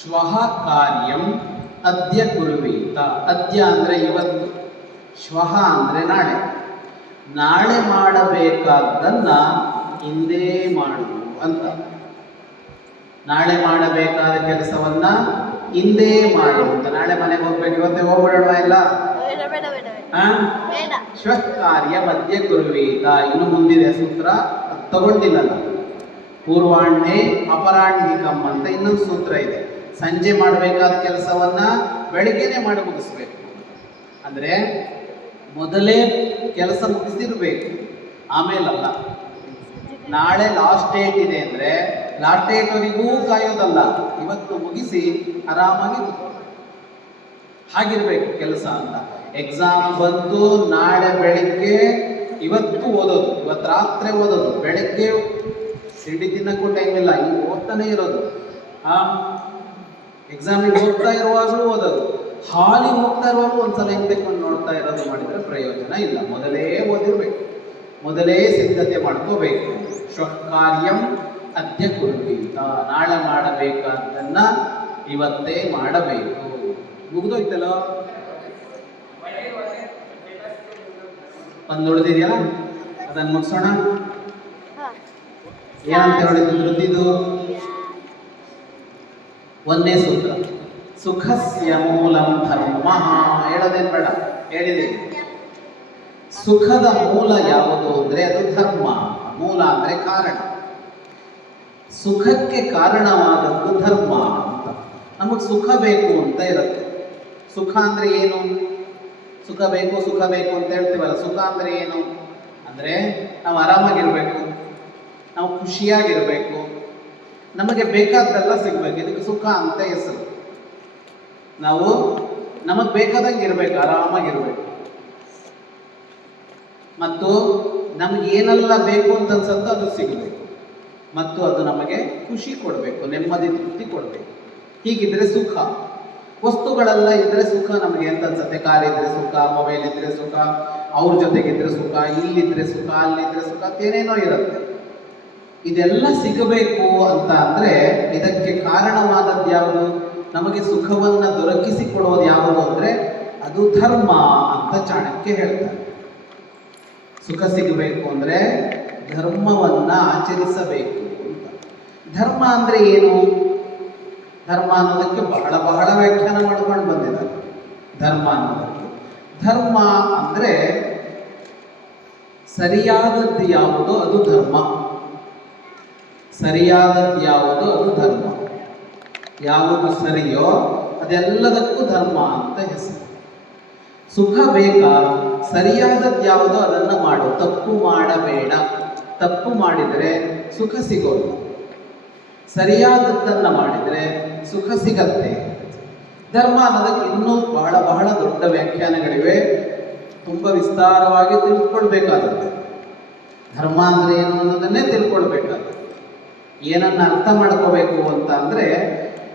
ಶ್ವಃ ಕಾರ್ಯಂ ಅದ್ಯ ಕುರ್ವೀತ. ಅದ್ಯ ಅಂದರೆ ಇವತ್ತು, ಶ್ವಃ ಅಂದರೆ ನಾಳೆ. ನಾಳೆ ಮಾಡಬೇಕಾದ್ದನ್ನು ಇಂದೇ ಮಾಡು ಅಂತ. ನಾಳೆ ಮಾಡಬೇಕಾದ ಕೆಲಸವನ್ನ ಇಂದೇ ಮಾಡು ಅಂತ. ನಾಳೆ ಮನೆಗೆ ಹೋಗ್ಬೇಕು, ಇವತ್ತೇ ಹೋಗ್ಬಿಡೋಣ ಇಲ್ಲ? ಶ್ವಃ ಕಾರ್ಯ ಮಧ್ಯ ಕುರ್ವೀತ. ಇನ್ನು ಮುಂದಿದೆ ಸೂತ್ರ, ತಗೊಂಡಿಲ್ಲ ನಾನು. ಪೂರ್ವಾಹ್ಣೆ ಅಪರಾಹ್ಣಿಕಂ ಅಂತ ಇನ್ನೊಂದು ಸೂತ್ರ ಇದೆ. ಸಂಜೆ ಮಾಡಬೇಕಾದ ಕೆಲಸವನ್ನ ಬೆಳಿಗ್ಗೆನೆ ಮಾಡಿ ಮುಗಿಸ್ಬೇಕು. ಅಂದರೆ ಮೊದಲೇ ಕೆಲಸ ಮುಗಿಸಿರ್ಬೇಕು, ಆಮೇಲಲ್ಲ. ನಾಳೆ ಲಾಸ್ಟ್ ಡೇಟ್ ಇದೆ ಅಂದರೆ ಲಾಸ್ಟ್ ಡೇಟ್ವರೆಗೂ ಕಾಯೋದಲ್ಲ, ಇವತ್ತು ಮುಗಿಸಿ ಆರಾಮಾಗಿ ಹಾಗಿರ್ಬೇಕು ಕೆಲಸ ಅಂತ. ಎಕ್ಸಾಮ್ ಬಂದು ನಾಳೆ ಬೆಳಿಗ್ಗೆ ಇವತ್ತು ಓದೋದು, ಇವತ್ತು ರಾತ್ರಿ ಓದೋದು, ಬೆಳಿಗ್ಗೆ ಸಿಡಿ ತಿನ್ನಕ್ಕೂ ಟೈಮ್ ಇಲ್ಲ, ಈಗ ಓದ್ತಾನೆ ಇರೋದು. ಎಕ್ಸಾಮಿಗೆ ಹೋಗ್ತಾ ಇರುವಾಗಲೂ ಓದೋದು, ಹಾಲಿಗೆ ಹೋಗ್ತಾ ಇರುವಾಗ ಒಂದ್ಸಲ ಹಿಂಗೆ ತೆಕ್ಕೊಂಡು ನೋಡ್ತಾ ಇರೋದು ಮಾಡಿದರೆ ಪ್ರಯೋಜನ ಇಲ್ಲ. ಮೊದಲೇ ಓದಿರ್ಬೇಕು, ಮೊದಲೇ ಸಿದ್ಧತೆ ಮಾಡ್ಕೋಬೇಕು. ಶ್ವಕಾರ್ಯಂ ಅದ್ಯ ಕುರ್ವೀತ. ನಾಳೆ ಮಾಡಬೇಕಂತನ್ನ ಇವತ್ತೇ ಮಾಡಬೇಕು. ಮುಗಿದೋಯ್ತಲ್ಲ, ಒಂದು ಉಳಿದಿದೆಯಲ್ಲ, ಅದನ್ನು ಮುಗಿಸೋಣ. ಏನಂತ ಹೇಳಿದ್ದು ಧೃತಿದು? ಒಂದೇ ಸೂತ್ರ, ಸುಖಸ್ಯ ಮೂಲಂ ಧರ್ಮ. ಹೇಳೋದೇನು ಬೇಡ, ಹೇಳಿದ್ದೀನಿ. ಸುಖದ ಮೂಲ ಯಾವುದು ಅಂದರೆ ಅದು ಧರ್ಮ. ಮೂಲ ಅಂದರೆ ಕಾರಣ, ಸುಖಕ್ಕೆ ಕಾರಣವಾದದ್ದು ಧರ್ಮ ಅಂತ. ನಮಗೆ ಸುಖ ಬೇಕು ಅಂತ ಇರುತ್ತೆ. ಸುಖ ಅಂದರೆ ಏನು? ಸುಖ ಬೇಕು ಅಂತ ಹೇಳ್ತೀವಲ್ಲ, ಸುಖ ಅಂದರೆ ಏನು ಅಂದರೆ ನಾವು ಆರಾಮಾಗಿರ್ಬೇಕು, ನಾವು ಖುಷಿಯಾಗಿರ್ಬೇಕು, ನಮಗೆ ಬೇಕಾದ್ದೆಲ್ಲ ಸಿಗ್ಬೇಕು. ಇದಕ್ಕೆ ಸುಖ ಅಂತ ಹೆಸರು. ನಾವು ನಮಗೆ ಬೇಕಾದಂಗೆ ಇರಬೇಕು, ಆರಾಮಾಗಿರ್ಬೇಕು, ಮತ್ತು ನಮ್ಗೆ ಏನೆಲ್ಲ ಬೇಕು ಅಂತ ಅನ್ಸುತ್ತೋ ಅದು ಸಿಗಬೇಕು, ಮತ್ತು ಅದು ನಮಗೆ ಖುಷಿ ಕೊಡಬೇಕು, ನೆಮ್ಮದಿ ತೃಪ್ತಿ ಕೊಡಬೇಕು. ಹೀಗಿದ್ರೆ ಸುಖ. ವಸ್ತುಗಳೆಲ್ಲ ಇದ್ರೆ ಸುಖ ನಮಗೆ ಅಂತ ಅನ್ಸುತ್ತೆ. ಕಾರ್ ಇದ್ರೆ ಸುಖ, ಮೊಬೈಲ್ ಇದ್ರೆ ಸುಖ, ಅವ್ರ ಜೊತೆಗಿದ್ರೆ ಸುಖ, ಇಲ್ಲಿದ್ರೆ ಸುಖ, ಅಲ್ಲಿದ್ರೆ ಸುಖ, ಏನೇನೋ ಇರುತ್ತೆ. ಇದೆಲ್ಲ ಸಿಗಬೇಕು ಅಂತ ಅಂದರೆ ಇದಕ್ಕೆ ಕಾರಣವಾದದ್ದು ಯಾವುದು? ನಮಗೆ ಸುಖವನ್ನು ದೊರಕಿಸಿಕೊಡೋದು ಯಾವುದು ಅಂದರೆ ಅದು ಧರ್ಮ ಅಂತ ಚಾಣಕ್ಯ ಹೇಳ್ತಾರೆ. ಸುಖ ಸಿಗಬೇಕು ಅಂದರೆ ಧರ್ಮವನ್ನು ಆಚರಿಸಬೇಕು ಅಂತ. ಧರ್ಮ ಅಂದರೆ ಏನು? ಧರ್ಮ ಅನ್ನೋದಕ್ಕೆ ಬಹಳ ಬಹಳ ವ್ಯಾಖ್ಯಾನ ಮಾಡ್ಕೊಂಡು ಬಂದಿದ್ದಾರೆ. ಧರ್ಮ ಅನ್ನೋದಕ್ಕೆ, ಧರ್ಮ ಅಂದರೆ ಸರಿಯಾದದ್ದು ಯಾವುದೋ ಅದು ಧರ್ಮ. ಸರಿಯಾದದ್ದು ಯಾವುದೋ ಅದು ಧರ್ಮ. ಯಾವುದು ಸರಿಯೋ ಅದೆಲ್ಲದಕ್ಕೂ ಧರ್ಮ ಅಂತ ಹೆಸರು. ಸುಖ ಬೇಕಾ? ಸರಿಯಾದದ್ದು ಯಾವುದೋ ಅದನ್ನು ಮಾಡು, ತಪ್ಪು ಮಾಡಬೇಡ. ತಪ್ಪು ಮಾಡಿದರೆ ಸುಖ ಸಿಗೋದು, ಸರಿಯಾದದ್ದನ್ನು ಮಾಡಿದರೆ ಸುಖ ಸಿಗತ್ತೆ. ಧರ್ಮ ಅನ್ನೋದಕ್ಕೆ ಇನ್ನೂ ಬಹಳ ಬಹಳ ದೊಡ್ಡ ವ್ಯಾಖ್ಯಾನಗಳಿವೆ, ತುಂಬ ವಿಸ್ತಾರವಾಗಿ ತಿಳ್ಕೊಳ್ಬೇಕಾದದ್ದು. ಧರ್ಮ ಅಂದರೆ ಏನು ಅನ್ನೋದನ್ನೇ ತಿಳ್ಕೊಳ್ಬೇಕಾಗುತ್ತೆ. ಏನನ್ನ ಅರ್ಥ ಮಾಡ್ಕೋಬೇಕು ಅಂತ ಅಂದ್ರೆ,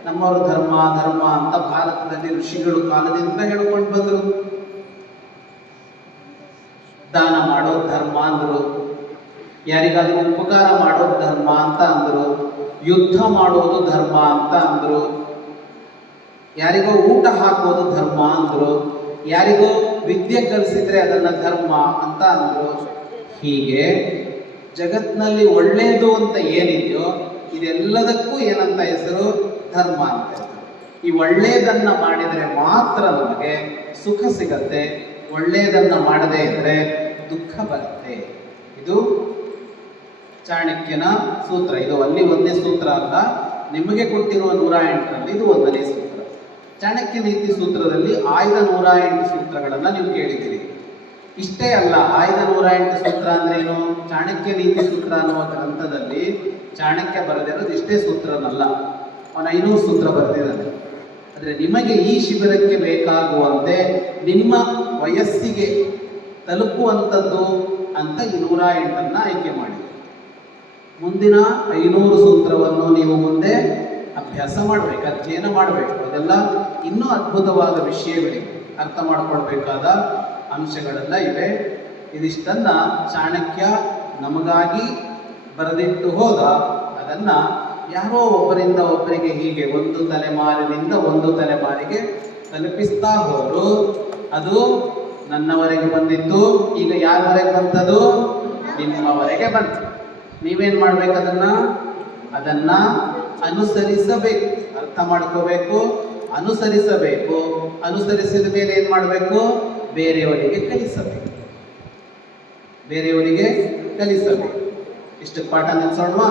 ನಮ್ಮವರು ಧರ್ಮ ಧರ್ಮ ಅಂತ ಭಾರತದಲ್ಲಿ ಋಷಿಗಳು ಕಾಲದಿಂದ ಹೇಳ್ಕೊಂಡು ಬಂದರು. ದಾನ ಮಾಡೋದು ಧರ್ಮ ಅಂದ್ರು, ಯಾರಿಗಾದ್ರೂ ಉಪಕಾರ ಮಾಡೋದು ಧರ್ಮ ಅಂತ ಅಂದ್ರು, ಯುದ್ಧ ಮಾಡೋದು ಧರ್ಮ ಅಂತ ಅಂದ್ರು, ಯಾರಿಗೋ ಊಟ ಹಾಕೋದು ಧರ್ಮ ಅಂದ್ರು, ಯಾರಿಗೋ ವಿದ್ಯೆ ಕಲಿಸಿದ್ರೆ ಅದನ್ನ ಧರ್ಮ ಅಂತ ಅಂದ್ರು. ಹೀಗೆ ಜಗತ್ನಲ್ಲಿ ಒಳ್ಳೇದು ಅಂತ ಏನಿದೆಯೋ ಇದೆಲ್ಲದಕ್ಕೂ ಏನಂತ ಹೆಸರು? ಧರ್ಮ ಅಂತ ಹೆಸರು. ಈ ಒಳ್ಳೇದನ್ನ ಮಾಡಿದರೆ ಮಾತ್ರ ನಮಗೆ ಸುಖ ಸಿಗತ್ತೆ, ಒಳ್ಳೇದನ್ನ ಮಾಡದೇ ಇದ್ರೆ ದುಃಖ ಬರುತ್ತೆ. ಇದು ಚಾಣಕ್ಯನ ಸೂತ್ರ. ಇದು ಅಲ್ಲಿ ಒಂದೇ ಸೂತ್ರ ಅಲ್ಲ, ನಿಮಗೆ ಕೊಟ್ಟಿರುವ 108ರಲ್ಲಿ ಇದು ಒಂದನೇ ಸೂತ್ರ. ಚಾಣಕ್ಯ ನೀತಿ ಸೂತ್ರದಲ್ಲಿ ಆಯ್ದ 108 ಸೂತ್ರಗಳನ್ನ ನೀವು ಕೇಳಿದ್ದೀರಿ. ಇಷ್ಟೇ ಅಲ್ಲ, ಆಯ್ದ 108 ಸೂತ್ರ ಅಂದ್ರೇನು? ಚಾಣಕ್ಯ ನೀತಿ ಸೂತ್ರ ಅನ್ನುವ ಗ್ರಂಥದಲ್ಲಿ ಚಾಣಕ್ಯ ಬರೆದಿರೋದು ಇಷ್ಟೇ ಸೂತ್ರನಲ್ಲ, ಅವನ 500 ಸೂತ್ರ ಬರೆದಿದ್ದಾನೆ. ಆದರೆ ನಿಮಗೆ ಈ ಶಿಬಿರಕ್ಕೆ ಬೇಕಾಗುವಂತೆ ನಿಮ್ಮ ವಯಸ್ಸಿಗೆ ತಲುಪುವಂಥದ್ದು ಅಂತ ಈ 108ಅನ್ನ ಆಯ್ಕೆ ಮಾಡಿ ಮುಂದಿನ 500 ಸೂತ್ರವನ್ನು ನೀವು ಮುಂದೆ ಅಭ್ಯಾಸ ಮಾಡಬೇಕು, ಅಧ್ಯಯನ ಮಾಡಬೇಕು. ಅದೆಲ್ಲ ಇನ್ನೂ ಅದ್ಭುತವಾದ ವಿಷಯಗಳಿವೆ, ಅರ್ಥ ಮಾಡ್ಕೊಳ್ಬೇಕಾದ ಅಂಶಗಳೆಲ್ಲ ಇವೆ. ಇದಿಷ್ಟನ್ನ ಚಾಣಕ್ಯ ನಮಗಾಗಿ ಬರೆದಿಟ್ಟು ಹೋದ. ಅದನ್ನ ಯಾರೋ ಒಬ್ಬರಿಂದ ಒಬ್ಬರಿಗೆ ಹೀಗೆ ಒಂದು ತಲೆಮಾರಿನಿಂದ ಒಂದು ತಲೆಮಾರಿಗೆ ತಲುಪಿಸ್ತಾ ಹೋದ್ರು. ಅದು ನನ್ನವರೆಗೆ ಬಂದಿತ್ತು, ಈಗ ಯಾರವರೆಗೆ ಬಂತದು? ನಿಮ್ಮವರೆಗೆ ಬಂತು. ನೀವೇನ್ ಮಾಡ್ಬೇಕು? ಅದನ್ನ ಅನುಸರಿಸಬೇಕು, ಅರ್ಥ ಮಾಡ್ಕೋಬೇಕು, ಅನುಸರಿಸಬೇಕು. ಅನುಸರಿಸಿದ ಮೇಲೆ ಏನ್ ಮಾಡಬೇಕು? ಬೇರೆಯವರಿಗೆ ಕಲಿಸಬೇಕು, ಬೇರೆಯವರಿಗೆ ಕಲಿಸಬೇಕು. ಇಷ್ಟು ಪಾಠ ನಿಲ್ಸೋಣವಾ?